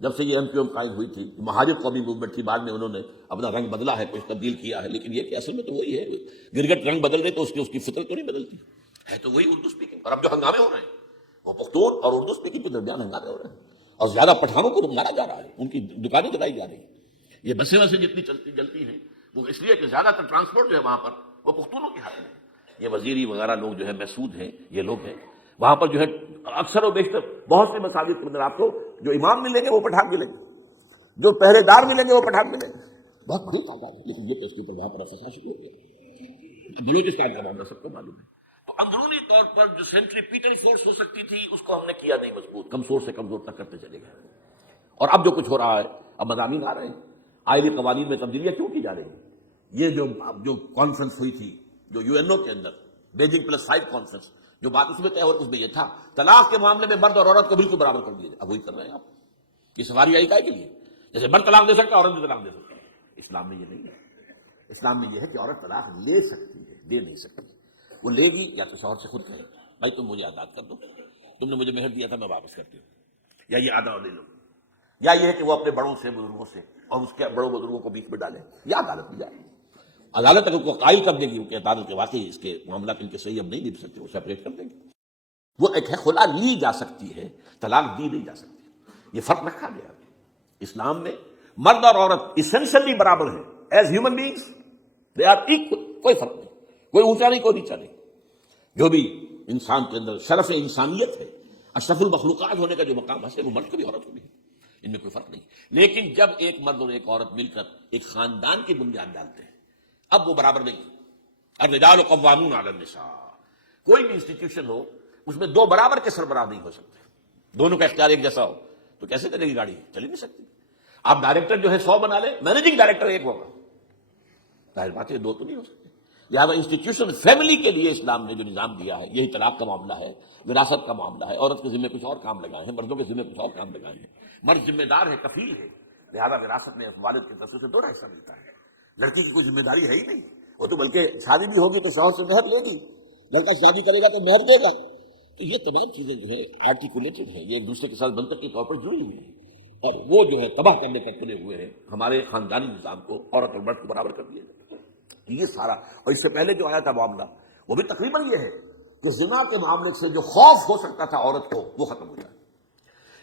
جب سے یہ MQM قائم ہوئی تھی، مہاجر قومی موومنٹ تھی، بعد میں انہوں نے اپنا رنگ بدلا ہے، کچھ تبدیل کیا ہے، لیکن یہ کہ اصل میں تو وہی ہے، گرگٹ رنگ بدل رہے تو اس کی فطرت تو نہیں بدلتی ہے، تو وہی اردو اسپیکنگ۔ اور اب جو ہنگامے ہو رہے ہیں وہ پختون اور اردو اسپیکنگ کے درمیان ہنگامے ہو رہے ہیں، اور زیادہ پٹھانوں کو مارا جا رہا ہے، ان کی دکانیں جلائی جا رہی ہیں۔ یہ بسیں وسیں جتنی جلتی ہیں وہ اس لیے کہ زیادہ تر ٹرانسپورٹ جو ہے وہاں پر وہ پختونوں کے ہاتھ میں ہے۔ یہ وزیری وغیرہ لوگ جو ہے محسود ہیں، یہ لوگ ہیں وہاں پر جو ہے اکثر و بیشتر بہت سی مساجد کے اندر آپ کو جو امام ملیں گے وہ پٹھان ملیں گے، جو پہرے دار ملیں گے وہ پٹھان ملیں گے، بہت بڑی تعداد ہے، لیکن یہ تو اس کے اوپر وہاں پر فساد شروع ہو گیا۔ بلوچستان کا معاملہ سب کو معلوم ہے۔ تو اندرونی طور پر جو سینٹریپیٹل فورس ہو سکتی تھی اس کو ہم نے کیا نہیں مضبوط، کمزور سے کمزور تک کرتے چلے گئے، اور اب جو کچھ ہو رہا ہے، اب مضامین آ رہے ہیں، آئلی قوانین میں تبدیلیاں کیوں کی جا رہی ہیں؟ یہ جو کانفرنس ہوئی تھی جو UNO کے اندر، بیجنگ +5 کانفرنس، جو بات اس میں طے ہوئی اس میں یہ تھا طلاق کے معاملے میں مرد اور عورت کو بالکل برابر کر دیا جائے، اب وہی کر رہے ہیں آپ، یہ سواری آئی کا کے لیے، جیسے مرد طلاق دے سکتا ہے عورت بھی طلاق دے سکتا ہے۔ اسلام میں یہ نہیں ہے، اسلام میں یہ ہے کہ عورت طلاق لے سکتی ہے، دے نہیں سکتی، وہ لے گی یا تو شوہر سے خود کہے بھائی تم مجھے آزاد کر دو، تم نے مجھے مہر دیا تھا میں واپس کرتی ہوں، یا یہ آدھا لے لو، یا یہ ہے کہ وہ اپنے بڑوں سے، بزرگوں سے، اور اس کے بڑوں بزرگوں کو بیچ میں ڈالے، یا عدالت میں جائے، عدالت اگر کو قائل کر دے گی کہ عدالت کے واقعی اس کے معاملات ان کے صحیح اب نہیں لے سکتے، وہ سیپریٹ کر دیں گے۔ وہ ایک ہے خلا لی جا سکتی ہے، طلاق دی نہیں جا سکتی، یہ فرق رکھا گیا۔ اسلام میں مرد اور عورت اسینشلی برابر ہیں، as human beings they are equal, کوئی فرق نہیں، کوئی اونچا نہیں کوئی نیچا نہیں، جو بھی انسان کے اندر شرف انسانیت ہے اشرف المخلوقات ہونے کا جو مقام حاصل ہے وہ مرد کو بھی عورت کو بھی ہے، ان میں کوئی فرق نہیں. لیکن جب ایک مرد اور ایک عورت مل کر ایک خاندان کی بنیاد ڈالتے ہیں اب وہ برابر نہیں. الرجال قوامون علی النساء، کوئی بھی انسٹیٹیوشن ہو اس میں دو برابر کے سربراہ نہیں ہو سکتے، دونوں کا اختیار ایک جیسا ہو تو کیسے چلے گی گاڑی؟ چل ہی نہیں سکتی. آپ ڈائریکٹر جو ہے 100 بنا لیں، مینیجنگ ڈائریکٹر ایک ہوگا، ظاہر بات ہے دو تو نہیں ہو سکتے. لہٰذا انسٹیٹیوشن فیملی کے لیے اسلام نے جو نظام دیا ہے، یہی طلاق کا معاملہ ہے، وراثت کا معاملہ ہے. عورت کے ذمہ کچھ اور کام لگائے ہیں، مردوں کے ذمہ کچھ اور کام لگائے ہیں. مرد ذمہ دار ہے، کفیل ہے، لہٰذا وراثت میں والد کے تصور سے 2.5 حصہ ملتا ہے. لڑکی کی کوئی ذمہ داری ہے ہی نہیں، وہ تو بلکہ شادی بھی ہوگی تو شوہر سے مہر لے گی، لڑکا شادی کرے گا تو مہر دے گا. تو یہ تمام چیزیں جو ہے آرٹیکولیٹڈ ہیں، یہ ایک دوسرے کے ساتھ منطقی طور پر جڑی ہوئی ہیں، اور وہ جو ہے تباہ کرنے پر تلے ہوئے ہیں ہمارے خاندانی نظام کو، عورت اور مرد کو برابر کر دیا جاتا ہے. یہ سارا، اور اس سے پہلے جو آیا تھا معاملہ وہ بھی تقریباً یہ ہے کہ زنا کے معاملے سے جو خوف ہو سکتا تھا عورت کو وہ ختم ہو جائے.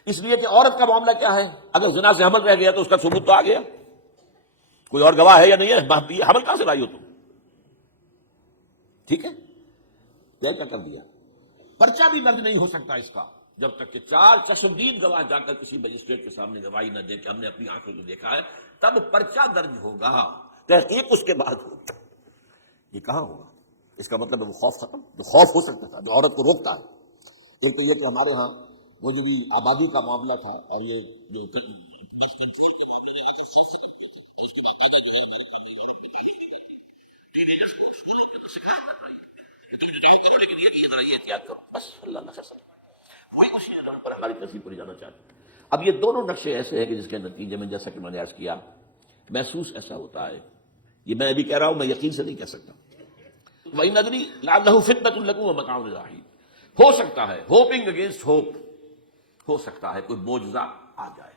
اس لیے کہ عورت کا معاملہ کیا ہے، اگر زنا سے حمل رہ گیا تو اس کا ثبوت تو آ گیا، کوئی اور گواہ ہے یا نہیں ہے، یہ حمل کہاں سے لائی ہو تم؟ ٹھیک ہے، کیا کر دیا. پرچہ بھی درج نہیں ہو سکتا اس کا جب تک کہ 4 چشمدید گواہ جا کر کسی مجسٹریٹ کے سامنے گواہی نہ دے کہ ہم نے اپنی آنکھوں سے دیکھا ہے، تب پرچہ درج ہوگا، تحقیق اس کے بعد ہوگا. یہ کہاں ہوگا؟ اس کا مطلب ہے وہ خوف ختم، جو خوف ہو سکتا تھا، جو عورت کو روکتا ہے. ایک تو یہ کہ ہمارے ہاں وہ جو بھی آبادی کا معاملہ تھا اور یہ جو ہماری نصیب پر جانا چاہتے ہیں. اب یہ دونوں نقشے ایسے ہیں کہ جس کے نتیجے میں جیسا کہ میں نے عرض کیا محسوس ایسا ہوتا ہے. یہ میں ابھی کہہ رہا ہوں، میں یقین سے نہیں کہہ سکتا. وَإِنْ أَدْرِي لَعَلَّهُ فِتْنَةٌ لَكُمْ وَمَتَاعٌ إِلَىٰ حِينٍ، ہو سکتا ہے ہوپنگ اگینسٹ ہوپ، ہو سکتا ہے کوئی معجزہ آ جائے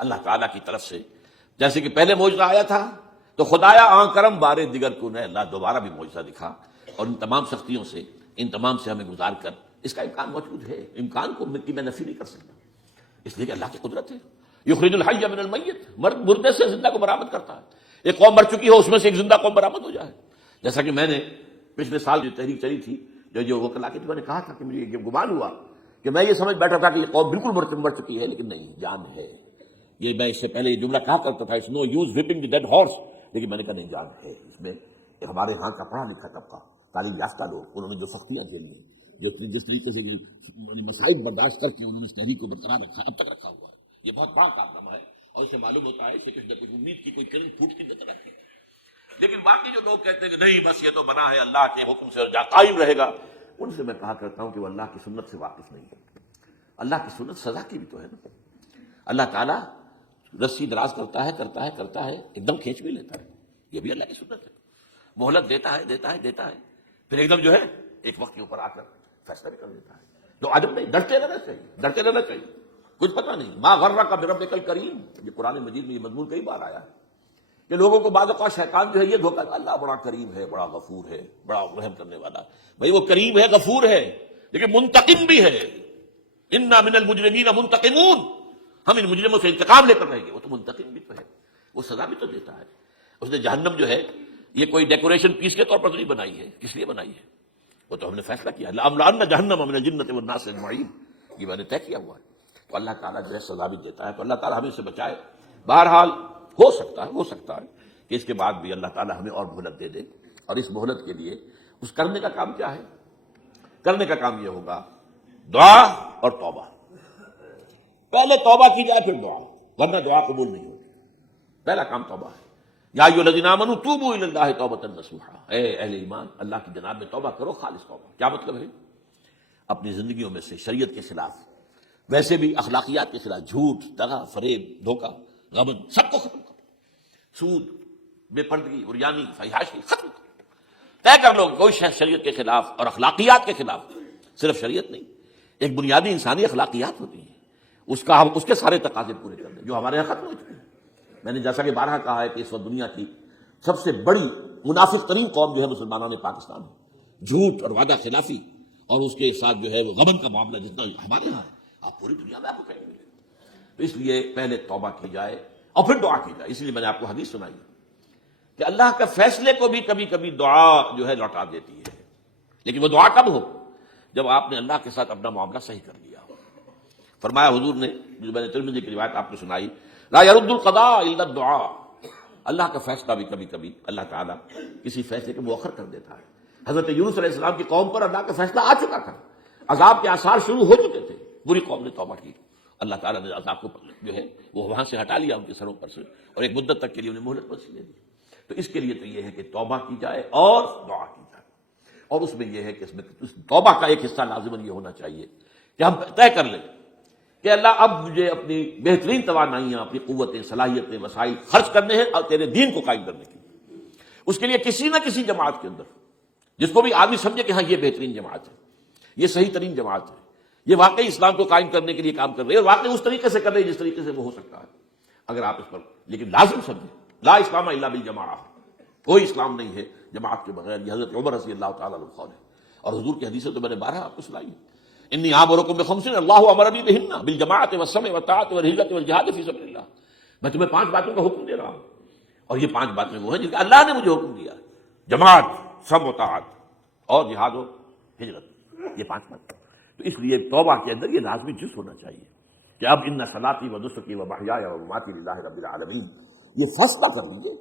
اللہ تعالیٰ کی طرف سے. جیسے کہ پہلے معجزہ آیا تھا تو خدایا آن کرم بارے دیگر کو نے اللہ دوبارہ بھی معجزہ دکھا، اور ان تمام سختیوں سے، ان تمام سے ہمیں گزار کر اس کا امکان موجود ہے. امکان کو میں نفی نہیں کر سکتا، اس لیے کہ اللہ کی قدرت ہے. یخرج الحی من المیت، مردے سے زندہ کو برآمد کرتا ہے. ایک قوم مر چکی ہو اس میں سے ایک زندہ قوم برآمد ہو جائے. جیسا کہ میں نے پچھلے سال جو تحریک چلی تھی، جو وکلا کی میں نے کہا تھا کہ مجھے یہ گمان ہوا کہ میں یہ سمجھ بیٹھا تھا کہ یہ قوم بالکل مر چکی ہے، لیکن نہیں، جان ہے. یہ میں اس سے پہلے یہ جملہ کہا کرتا تھا، it's no use whipping the dead horse, لیکن میں نے کہا نہیں، جان ہے اس میں. ہمارے ہاں کا پڑھا لکھا طبقہ، تعلیم یافتہ لوگ، انہوں نے جو سختیاں جھیلی ہیں، جس طریقے سے مسائل برداشت کر کے انہوں نے اس تحریک کو برقرار رکھا، اب تک رکھا ہوا ہے، یہ بہت بڑا کارنامہ ہے. اور اسے معلوم ہوتا ہے کہ کچھ امید کی کوئی کرن پھوٹ کی نظر آتی ہے. لیکن باقی جو لوگ کہتے ہیں کہ نہیں بس یہ تو بنا ہے اللہ کے حکم سے اور قائم رہے گا، ان سے میں کہا کرتا ہوں کہ وہ اللہ کی سنت سے واقف نہیں ہے. اللہ کی سنت سزا کی بھی تو ہے نا. اللہ تعالیٰ رسی دراز کرتا ہے ایک دم کھینچ بھی لیتا ہے، یہ بھی اللہ کی سنت ہے. مہلت دیتا ہے پھر ایک دم جو ہے ایک وقت کے اوپر آ کر فیصلہ بھی کر دیتا ہے. تو عدم نہیں، ڈرتے رہنا چاہیے. کچھ پتہ نہیں، ما غرک بربک الکریم، یہ قرآن مجید میں یہ مضمون کئی بار آیا ہے کہ لوگوں کو بعض اوقات شیطان جو ہے یہ دھوکہ، اللہ بڑا کریم ہے، بڑا غفور ہے، بڑا رحم کرنے والا. بھائی وہ کریم ہے، غفور ہے، لیکن منتقم بھی ہے. انا من المجرمین منتقمون، ہم ان مجرموں سے انتقام لے کر رہیں گے. وہ تو منتقم بھی تو ہے، وہ سزا بھی تو دیتا ہے. اس نے جہنم جو ہے یہ کوئی ڈیکوریشن پیس کے طور پر نہیں بنائی ہے، کس لیے بنائی ہے؟ وہ تو ہم نے فیصلہ کیا، لأملأن جہنم من الجنۃ والناس اجمعین، یہ میں نے طے کیا ہوا ہے. تو اللہ تعالیٰ جو ہے سزا بھی دیتا ہے، تو اللہ تعالیٰ ہمیں سے بچائے. بہرحال ہو سکتا ہے کہ اس کے بعد بھی اللہ تعالیٰ ہمیں اور مہلت دے دے. اور اس مہلت کے لیے اس کرنے کا کام کیا ہے؟ کرنے کا کام یہ ہوگا دعا اور توبہ. پہلے توبہ کی جائے پھر دعا، ورنہ دعا قبول نہیں ہوتی. پہلا کام توبہ ہے. یا ایھا الذین آمنوا توبوا الی اللہ توبۃ نصوحا، اے اہل ایمان اللہ کی جناب میں توبہ کرو، خالص توبہ. کیا مطلب ہے؟ اپنی زندگیوں میں سے شریعت کے خلاف، ویسے بھی اخلاقیات کے خلاف، جھوٹ، دغا، فریب، دھوکہ، غبن، سب کو ختم کرو. سود، بے پردگی، عریانی، فحاشی ختم کرو. طے کر لو کوئی شریعت کے خلاف اور اخلاقیات کے خلاف. صرف شریعت نہیں، ایک بنیادی انسانی اخلاقیات ہوتی ہیں، اس کے سارے تقاضے پورے کر دیں جو ہمارے یہاں ختم ہو چکے ہیں. میں نے جیسا کہ بارہا کہا ہے کہ اس وقت دنیا کی سب سے بڑی منافق ترین قوم جو ہے مسلمانوں نے پاکستان ہے. جھوٹ اور وعدہ خلافی اور اس کے ساتھ جو ہے وہ غبن کا معاملہ جتنا ہمارے یہاں ہے، آپ پوری دنیا میں آپ کو کہیں گے. تو اس لیے پہلے توبہ کی جائے اور پھر دعا کی جائے. اس لیے میں نے آپ کو حدیث سنائی کہ اللہ کا فیصلے کو بھی کبھی کبھی دعا جو ہے لوٹا دیتی ہے. لیکن وہ دعا کب ہو؟ جب آپ نے اللہ کے ساتھ اپنا معاملہ صحیح کر لیا ہو. فرمایا حضور نے، جو میں نے ترمذی کی روایت آپ کو سنائی، لا يرد القضاء الا الدعاء، اللہ کا فیصلہ بھی کبھی کبھی اللہ تعالیٰ کسی فیصلے کو مؤخر کر دیتا ہے۔ حضرت یونس علیہ السلام کی قوم پر اللہ کا فیصلہ آ چکا تھا، عذاب کے آثار شروع ہو چکے تھے، بری قوم نے توبہ کی، اللہ تعالیٰ نے عذاب کو جو ہے وہ وہاں سے ہٹا لیا ان کے سروں پر سے، اور ایک مدت تک کے لیے انہیں مہلت پر سے دے دی۔ تو اس کے لیے تو یہ ہے کہ توبہ کی جائے اور دعا کی جائے، اور اس میں یہ ہے کہ اس میں توبہ کا ایک حصہ لازماً یہ ہونا چاہیے کہ ہم طے کر لیں کہ اللہ اب مجھے اپنی بہترین توانائیاں، اپنی قوتیں، صلاحیتیں، وسائل خرچ کرنے ہیں اور تیرے دین کو قائم کرنے کے لیے۔ اس کے لیے کسی نہ کسی جماعت کے اندر، جس کو بھی آدمی سمجھے کہ ہاں یہ بہترین جماعت ہے، یہ صحیح ترین جماعت ہے، یہ واقعی اسلام کو قائم کرنے کے لیے کام کر رہی ہے اور واقعی اس طریقے سے کر رہی ہے جس طریقے سے وہ ہو سکتا ہے، اگر آپ اس پر لیکن لازم سمجھیں لا اسلام الا بالجماعہ، کوئی اسلام نہیں ہے جماعت کے بغیر۔ یہ حضرت عمر رضی اللہ تعالیٰ عنہ ہے، اور حضور کی حدیثیں تو میں نے 12 آپ کو سنائی۔ انی آمرکم بخمس اللہ امرنی بہن بالجماعۃ والسمع والطاعۃ والہجرۃ والجہاد فی سبیل اللہ، میں تمہیں 5 باتوں کا حکم دے رہا ہوں، اور یہ 5 باتیں وہ ہیں جن کا اللہ نے مجھے حکم دیا، جماعت، سمع و طاعت اور جہاد و ہجرت، یہ 5 باتیں۔ تو اس لیے توبہ کے اندر یہ لازمی جز ہونا چاہیے کہ اب ان صلاتی و نسکی و محیای و مماتی للہ رب العالمین، یہ فیصلہ کر لیجیے۔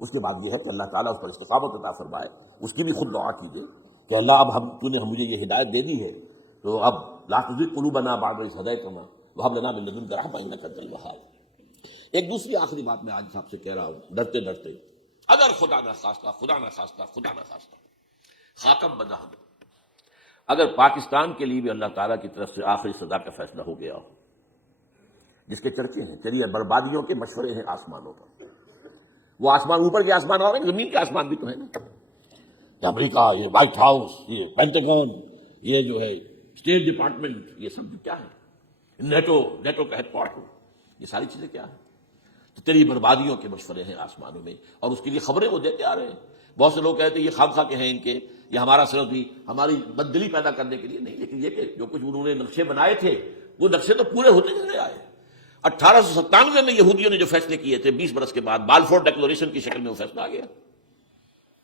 اس کے بعد یہ ہے کہ اللہ تعالیٰ اس پر استقامت عطا فرمائے، اس کی بھی خود دعا کیجیے کہ اللہ اب تو نے مجھے یہ ہدایت دے دی ہے، تو اب لا تزغ قلوبنا بعد اذ ہدیتنا وہب لنا من لدنک رحمۃ انک انت الوہاب۔ ایک دوسری آخری بات میں آج صاحب سے کہہ رہا ہوں ڈرتے ڈرتے، اگر خدا نہ خواستہ خاکم بنا، اگر پاکستان کے لیے بھی اللہ تعالیٰ کی طرف سے آخری سزا کا فیصلہ ہو گیا ہو، جس کے چرچے ہیں، چلیے بربادیوں کے مشورے ہیں آسمانوں پر، وہ آسمان اوپر کے آسمان اور زمین کے آسمان بھی تو ہے نا، یہ امریکہ، یہ وائٹ ہاؤس، یہ پینٹاگون، یہ جو ہے اسٹیٹ ڈپارٹمنٹ، یہ سب کیا ہے، نیٹو کا ہیڈ کوارٹر، یہ ساری چیزیں کیا ہیں؟ تو تیری بربادیوں کے مشورے ہیں آسمانوں میں، اور اس کے لیے خبریں وہ دیتے آ رہے ہیں۔ بہت سے لوگ کہتے ہیں یہ خواہ کے ہیں ان کے، یہ ہمارا صرف بھی ہماری بددلی پیدا کرنے کے لیے نہیں، لیکن یہ کہ جو کچھ انہوں نے نقشے بنائے تھے وہ نقشے تو پورے ہوتے چلے آئے۔ 1897 میں یہودیوں نے جو فیصلے کیے تھے، 20 برس کے بعد بالفور ڈیکلریشن کی شکل میں وہ فیصلہ آ گیا،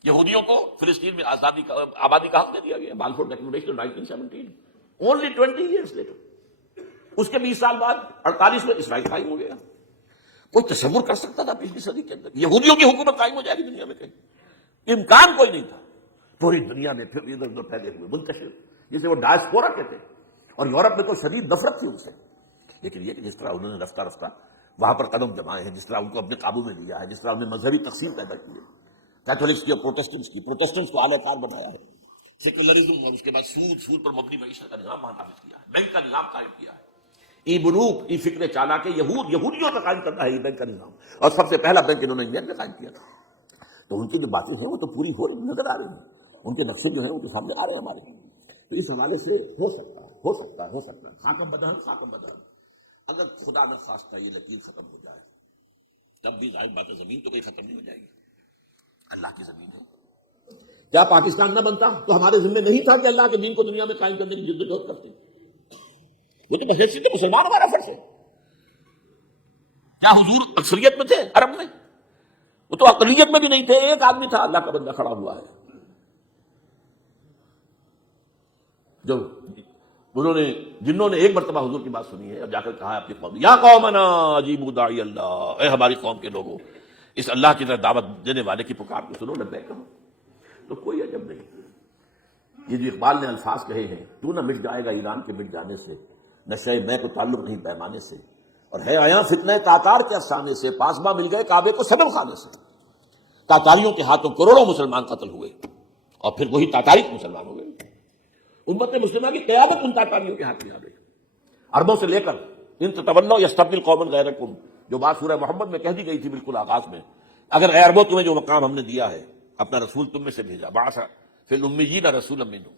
یہودیوں کو فلسطین میں آبادی کا حق دے دیا گیا، Balfour declaration 1917، only 20 years later. اس کے 20 سال بعد 48 میں اسرائیل قائم ہو گیا۔ کوئی تصور کر سکتا تھا پچھلی صدی کے اندر یہودیوں کی حکومت قائم ہو جائے گی دنیا میں؟ کہیں امکان کوئی نہیں تھا۔ پوری دنیا میں پھر ادھر ادھر پھیلے ہوئے منتشر، جسے وہ ڈائسپورا کہتے ہیں، اور یورپ میں تو شدید نفرت تھی ان سے، لیکن یہ کہ جس طرح انہوں نے رفتہ رفتہ وہاں پر قدم جمائے ہیں، جس طرح ان کو اپنے قابو میں لیا ہے، جس طرح انہیں مذہبی تقسیم پیدا کی ہے، کیتھولکس کی اور پروٹیسٹنٹس کو اعلی کار بنایا ہے، سیکولرزم اور اس کے بعد سود پر مبنی معیشت کا نظام وہاں نافذ کیا ہے، بینک کا نظام قائم کیا ہے، ای بنوک، ای فکر چالاک یہودیوں کا قائم کرنا ہے یہ بینک کا نظام، اور سب سے پہلا بینک انہوں نے انگلینڈ میں قائم کیا تھا۔ تو ان کی جو باتیں ہیں وہ تو پوری ہو رہی نظر آ رہی ہیں، ان کے نقشے جو ہیں ان کے سامنے آ رہے ہیں ہمارے۔ تو اس حوالے سے ہو سکتا ہے خاکم بدن، اگر خدا نہ خواستہ یہ لکیر ختم ہو جائے، تب بھی ظاہر بات ہے زمین تو کہیں ختم نہیں ہو جائے گی، اللہ کی زمین ہے۔ کیا پاکستان نہ بنتا تو ہمارے ذمہ نہیں تھا کہ اللہ کے دین کو دنیا میں قائم کرنے کی جدوجہد کرتے؟ وہ تو بس حیثیت مسلمان ہمارا فرض ہے۔ کیا حضور اکثریت میں تھے عرب میں؟ وہ تو اقلیت میں بھی نہیں تھے، ایک آدمی تھا اللہ کا بندہ کھڑا ہوا ہے، جنہوں نے ایک مرتبہ حضور کی بات سنی ہے اور جا کر کہا ہے اپنی قوم، یا قومنا اجیبوا داعی اللہ، اے ہماری قوم کے لوگوں، اس اللہ کی طرف دعوت دینے والے کی پکار کو سنو، لبیک کہو۔ تو کوئی عجب نہیں، یہ جو اقبال نے الفاظ کہے ہیں، تو نہ مٹ جائے گا ایران کے مٹ جانے سے، نشے میں کو تعلق نہیں پیمانے سے، اور ہے آیا فتنہ تاتار کے افسانے سے، پاسباں مل گئے کعبے کو صنم خانے سے۔ تاتاریوں کے ہاتھوں کروڑوں مسلمان قتل ہوئے، اور پھر وہی تاتاری مسلمان ہو گئے۔ امت مسلمہ کی قیادت ان تاتاریوں کے ہاتھ میں آ گئی، عربوں سے لے کر ان تتولوا یستبدل قوما غیرکم، جو بات سورہ محمد میں کہہ دی گئی تھی بالکل آغاز میں، اگر اے عربوں تمہیں جو مقام ہم نے دیا ہے، اپنا رسول تم میں سے بھیجا، بعث فی الامیین رسولا منہم،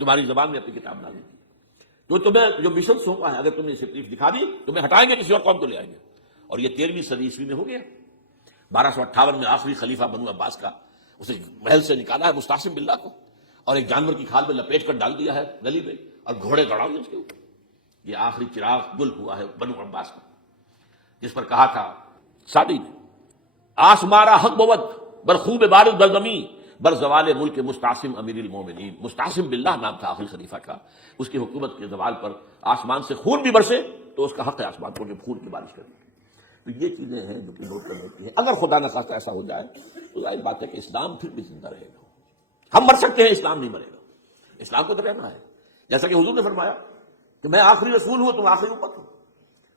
تمہاری زبان میں اپنی کتاب نازل کی، تو تمہیں جو مشن سونپا ہے، اگر تم نے اسے تکلیف دکھا دی، تمہیں ہٹائیں گے، کسی اور قوم کو لے آئیں گے۔ اور یہ 13ویں صدی عیسوی میں ہو گیا۔ 1258 میں آخری خلیفہ بنو عباس کا اسے محل سے نکالا ہے مستعصم باللہ کو، اور ایک جانور کی کھال میں لپیٹ کر ڈال دیا ہے گلی میں، اور گھوڑے دوڑا دیے اس کے اوپر۔ یہ آخری چراغ گل ہوا ہے بنو عباس کا، جس پر کہا تھا سعدی نے، آسمارا حق بود برخوب بارد بردمی برزوال ملک مستعصم امیر المومنین، مستعصم باللہ نام تھا آخری خلیفہ کا، اس کی حکومت کے زوال پر آسمان سے خون بھی برسے تو اس کا حق ہے آسمان کو جب خون کی بارش کرے۔ تو یہ چیزیں ہیں جو کہ نوٹ کرنے کی ہیں۔ اگر خدا نہ خواستہ ایسا ہو جائے تو ظاہر بات ہے کہ اسلام پھر بھی زندہ رہے گا۔ ہم مر سکتے ہیں، اسلام نہیں مرے گا، اسلام کو تو رہنا ہے۔ جیسا کہ حضور نے فرمایا کہ میں آخری رسول ہوں، تم آخری امت ہو،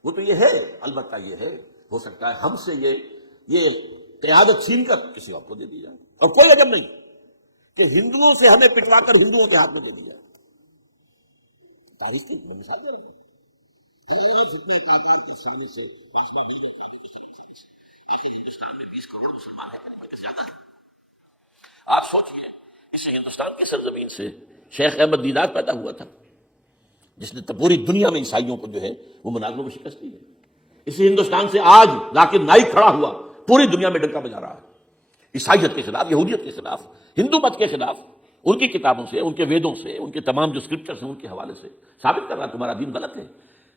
وہ تو یہ ہے، البتہ یہ ہے ہو سکتا ہے ہم سے یہ قیادت چھین کر کسی اور کو دے دی جائے، اور کوئی عجب نہیں کہ ہندوؤں سے ہمیں پٹوا کر ہندوؤں کے ہاتھ میں دے دی جائے۔ تاریخ کی میں مثال دے رہا ہوں، فتنے کاکار کے سامنے سے واسطہ مل جائے، آخر ہندوستان میں 20 کروڑ مسلمان ہیں، بلکہ زیادہ ہے۔ آپ سوچئے اس ہندوستان کی سرزمین سے شیخ احمد دیدار پیدا ہوا تھا، جس نے پوری دنیا میں عیسائیوں کو جو ہے وہ مناظروں میں شکست دی ہے۔ اسی ہندوستان سے آج ذاکر نائک کھڑا ہوا، پوری دنیا میں ڈنکا بجا رہا ہے، عیسائیت کے خلاف، یہودیت کے خلاف، ہندو مت کے خلاف، ان کی کتابوں سے، ان کے ویدوں سے، ان کے تمام جو اسکرپچرز ہیں ان کے حوالے سے ثابت کر رہا ہے تمہارا دین غلط ہے،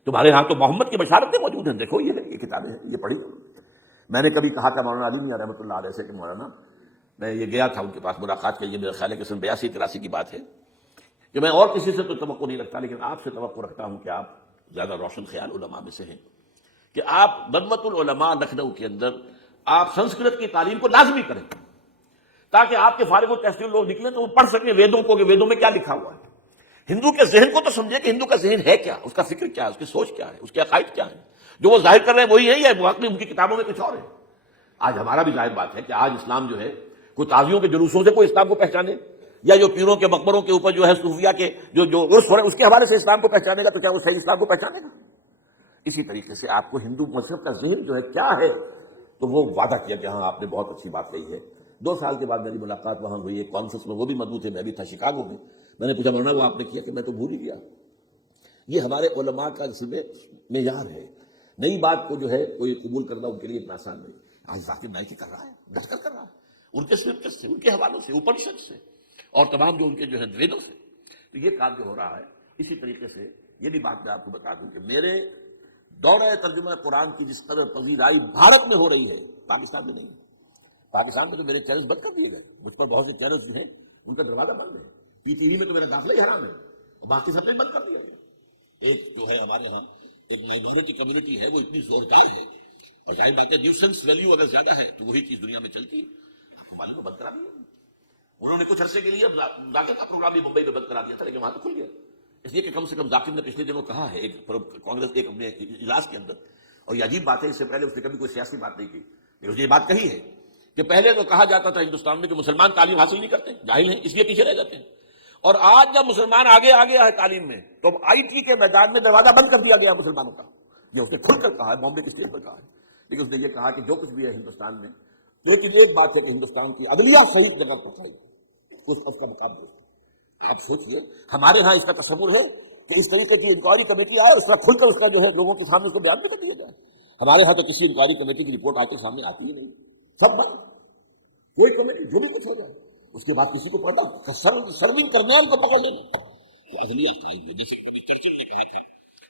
تمہارے ہاں تو محمد کی بشارتیں موجود ہیں، دیکھو یہ کتابیں ہیں، یہ پڑھی۔ میں نے کبھی کہا تھا مولانا علی میاں رحمۃ اللہ علیہ سے کہ مولانا، میں یہ گیا تھا ان کے پاس ملاقات کے لیے، میرا خیال ہے کہ سن 82-83 کی بات ہے، کہ میں اور کسی سے تو توقع نہیں رکھتا لیکن آپ سے توقع رکھتا ہوں کہ آپ زیادہ روشن خیال علماء میں سے ہیں، کہ آپ ندوۃ العلماء لکھنؤ کے اندر آپ سنسکرت کی تعلیم کو لازمی کریں، تاکہ آپ کے فارغ التحصیل لوگ نکلیں تو وہ پڑھ سکیں ویدوں کو کہ ویدوں میں کیا لکھا ہوا ہے، ہندو کے ذہن کو تو سمجھے کہ ہندو کا ذہن ہے کیا، اس کا فکر کیا ہے، اس کی سوچ کیا ہے، اس کے عقائد کیا ہے، جو وہ ظاہر کر رہے ہیں وہی ہے یا واقعی ان کی کتابوں میں کچھ اور ہے۔ آج ہمارا بھی ظاہر بات ہے کہ آج اسلام جو ہے کوئی تازیوں کے جلوسوں سے کوئی اسلام کو پہچانے، یا جو پیروں کے مقبروں کے اوپر جو ہے صوفیہ کے جو عرس ہو رہے ہیں اس کے حوالے سے اسلام کو پہچانے گا، تو کیا وہ صحیح اسلام کو پہچانے گا؟ اسی طریقے سے آپ کو ہندو مذہب کا ذہن جو ہے کیا ہے، تو وہ وعدہ کیا کہ ہاں آپ نے بہت اچھی بات کہی ہے۔ 2 سال کے بعد میری ملاقات وہاں ہوئی ایک کانفرنس میں، وہ بھی مضبوط ہے، میں بھی تھا شکاگو میں، میں نے پوچھا مولانا وہ آپ نے کیا؟ کہ میں تو بھول ہی گیا۔ یہ ہمارے علماء کا اصل میں معیار ہے، نئی بات کو جو ہے کوئی قبول کرنا ان کے لیے اتنا آسان نہیں۔ آج ذاکر نائک کر رہا ہے، ڈٹ کر کر رہا ہے، ان کے اسکرپچر سے، ان کے حوالوں سے، اپنشد سے، اور تمام جو ان کے جو ہے ویدوں سے، تو یہ کام جو ہو رہا ہے۔ اسی طریقے سے یہ بھی بات میں آپ کو بتا دوں کہ میرے دورہ ترجمہ قرآن کی جس قدر پذیرائی بھارت میں ہو رہی ہے، پاکستان میں نہیں ہے۔ پاکستان میں تو میرے چینلز بند کر دیے گئے، مجھ پر بہت سے چینلز جو ہیں ان کا دروازہ بند ہے، پی ٹی وی میں تو میرا داخلہ ہی حرام ہے، اور باقی سب نے بند کر دیا۔ ایک جو ہے ہمارے یہاں ایک مائنورٹی کمیونٹی ہے، وہ اتنی زور دار ہے، اور ظاہر بات ہے نیوسنس ویلیو اگر زیادہ ہے تو وہی چیز دنیا میں چلتی ہے۔ ہمارے کو بند کرا دیا انہوں نے، کچھ عرصے کے لیے ذاکر کا پروگرام بھی ممبئی میں بند کرا دیا تھا، لیکن وہاں تو کھل گیا، اس لیے کہ کم سے کم ذاکر نے پچھلے دنوں کہا ہے ایک کانگریس ایک اپنے اجلاس کے اندر، اور یہ عجیب بات ہے، اس سے پہلے اس نے کبھی کوئی سیاسی بات نہیں کی، لیکن اس نے یہ بات کہی ہے کہ پہلے تو کہا جاتا تھا ہندوستان میں کہ مسلمان تعلیم حاصل نہیں کرتے، جاہل ہیں، اس لیے پیچھے رہ جاتے ہیں، اور آج جب مسلمان آگے آ گیا ہے تعلیم میں، تو آئی ٹی کے میدان میں دروازہ بند کر دیا گیا مسلمانوں کا۔ یہ اس نے کھل کر کہا ہے، بامبے کی اسٹیج پر کہا ہے، لیکن اس نے یہ کہا کہ جو کچھ بھی ہے ہندوستان میں، لیکن ایک بات ہے کہ ہندوستان کی عدلیہ صحیح جگہ پہنچائی، اس کا مقابلہ۔ اب سوچئے ہمارے ہاں اس کا تصور ہے کہ اس طریقے کی انکوائری کمیٹی آئے، اس کا کھل کر اس کا جو ہے لوگوں کے سامنے اس کو بیان بھی کر دیا جائے۔ ہمارے ہاں تو کسی انکوائری کمیٹی کی رپورٹ آج تک سامنے آتی ہی نہیں، سب بند، کوئی کمیٹی جو بھی کچھ ہو جائے اس کے بعد کسی کو پتا سرونگ کرنیل کو پکڑ لینا۔ تو عدلیہ تعلیم میں جیسے کبھی چرچل نے کہا تھا،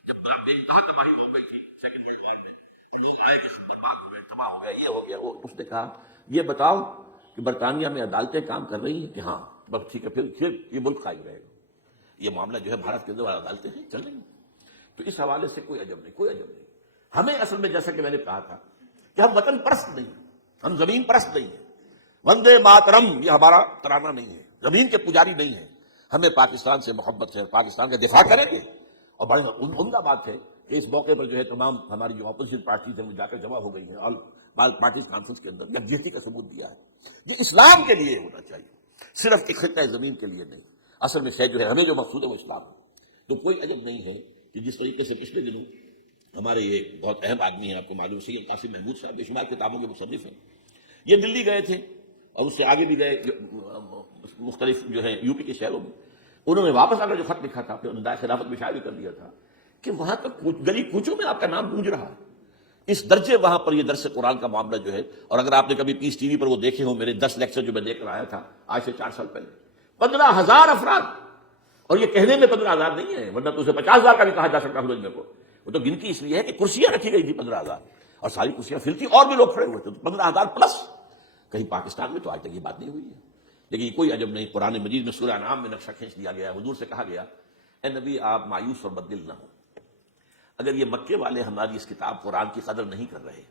جب میری بات ہماری ممبئی تھی سیکنڈ ورلڈ وار میں، لوگ آئے کہ سپر بات ہوئے، تباہ ہو گیا، یہ ہو گیا وہ، اس نے کہا یہ بتاؤ کہ برطانیہ میں عدالتیں کام کر رہی ہیں کہ ہاں، بس ٹھیک ہے، پھر یہ ملک قائم رہے گا۔ یہ معاملہ جو ہے بھارت کے اندر عدالتیں ہیں چل رہی ہیں، تو اس حوالے سے کوئی عجب نہیں، کوئی عجب نہیں۔ ہمیں اصل میں جیسا کہ میں نے کہا تھا کہ ہم وطن پرست نہیں ہیں، ہم زمین پرست نہیں ہیں، وندے ماترم یہ ہمارا ترانہ نہیں ہے، زمین کے پجاری نہیں ہے، ہمیں پاکستان سے محبت ہے، پاکستان کا دفاع کریں گے۔ اور بڑے عمدہ بات ہے کہ اس موقع پر جو ہے تمام ہماری جو اپوزیشن پارٹیز ہیں وہ جا کر جمع ہو گئی ہیں، اور پارٹیز کانفرنس کے اندر یکجہتی کا ثبوت دیا ہے، جو اسلام کے لیے ہونا چاہیے، صرف ایک خطہ زمین کے لیے نہیں۔ اصل میں شاید جو ہے ہمیں جو مقصود ہے وہ اسلام ہے۔ تو کوئی عجب نہیں ہے کہ جس طریقے سے پچھلے دنوں ہمارے یہ بہت اہم آدمی ہیں، آپ کو معلوم سید قاسم محمود صاحب بے شمار کتابوں کے مصنف ہیں، یہ دلی گئے تھے اور اس سے آگے بھی گئے مختلف جو ہے یو پی کے شہروں میں، انہوں نے واپس آ کر جو خط لکھا تھا اپنے انداز خلافت میں شائع بھی کر دیا تھا کہ وہاں تک گلی کوچوں میں آپ کا نام گونج رہا ہے، اس درجے وہاں پر یہ درس قرآن کا معاملہ جو ہے۔ اور اگر آپ نے کبھی پیس ٹی وی پر وہ دیکھے ہوں، میرے 10 لیکچر جو میں دیکھ کر آیا تھا آج سے 4 سال پہلے، 15,000 افراد، اور یہ کہنے میں 15,000 نہیں ہے، ورنہ تو اسے 50,000 کا بھی کہا جا سکتا ہے کو، وہ تو گنتی اس لیے ہے کہ کرسیاں رکھی گئی تھی 15,000، اور ساری کرسیاں فل تھی اور بھی لوگ کھڑے ہوئے تھے، 15,000 پلس۔ کہیں پاکستان میں تو آج تک یہ بات نہیں ہوئی ہے۔ لیکن یہ کوئی عجب نہیں، قرآن مجید میں سورہ انعام میں نقشہ کھینچ دیا گیا، حضور سے کہا گیا اے نبی آپ مایوس اور بددل نہ ہوں، اگر یہ مکے والے ہماری اس کتاب قرآن کی قدر نہیں کر رہے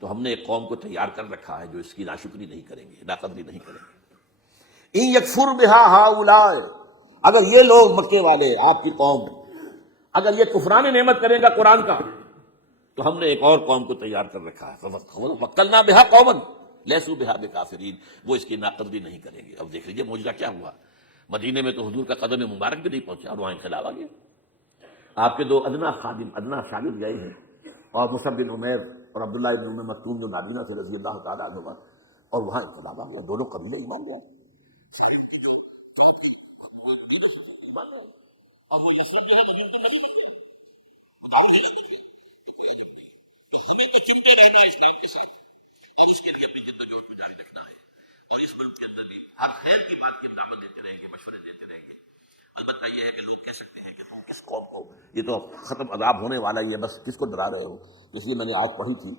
تو ہم نے ایک قوم کو تیار کر رکھا ہے جو اس کی ناشکری نہیں کریں گے، ناقدری نہیں کریں گے۔ ان یکفر بہا ہؤلاء، اگر یہ لوگ مکے والے آپ کی قوم اگر یہ کفران نعمت کرے گا قرآن کا تو ہم نے ایک اور قوم کو تیار کر رکھا ہے، وَوَكَّلْنَا بِهَا قَوْمًا لَيْسُوا بِهَا بِكَافِرِينَ، وہ اس کی ناقدری نہیں کریں گے۔ اب دیکھ لیجیے معجزہ کیا ہوا، مدینے میں تو حضور کا قدم مبارک بھی نہیں پہنچا اور وہاں انقلاب آ گیا۔ آپ کے دو ادنا خادم، ادنا شاگرد گئے ہیں، اور مصعب بن عمیر اور عبداللہ بن ام مکتوم جو نابینا سے رضی اللہ تعالیٰ عنہ، اور وہاں انقلاب آ گیا، دونوں قبیلے ایمان لے آئے۔ یہ تو ختم عذاب ہونے والا ہی ہے، بس کس کو ڈرا رہے ہو؟ اس لیے میں نے آیت پڑھی تھی،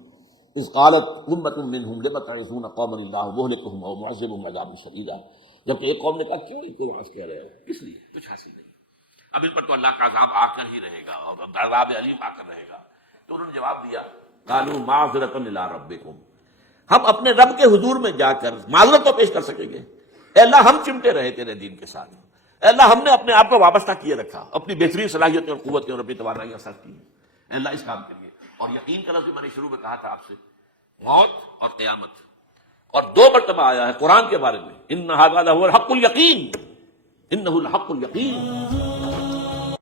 اذ قالت امة منهم لم تعظون قوما اللہ مهلكهم او معذبهم عذابا شدیدا، جبکہ ایک قوم نے کہا کیوں ان کو وعظ کہہ رہے ہو، اس لیے کچھ حاصل نہیں، اب ان پر تو اللہ کا عذاب آ کر ہی رہے گا اور عذاب علیم آ کر رہے گا۔ تو انہوں نے جواب دیا قالوا معذرة الى ربكم، ہم اپنے رب کے حضور میں جا کر معذرت تو پیش کر سکیں گے، اے اللہ ہم چمٹے رہے تیرے دین کے ساتھ، اے اللہ ہم نے اپنے آپ کو وابستہ کیے رکھا، اپنی بہترین صلاحیتیں اور قوتیں اور اپنی توانائیاں صرف کی، اے اللہ اس کام کے لیے۔ اور یقین کا لفظ میں نے شروع میں کہا تھا آپ سے، موت اور قیامت، اور دو مرتبہ آیا ہے قرآن کے بارے میں، ان ھذا لھو الحق الیقین، انہ الحق الیقین۔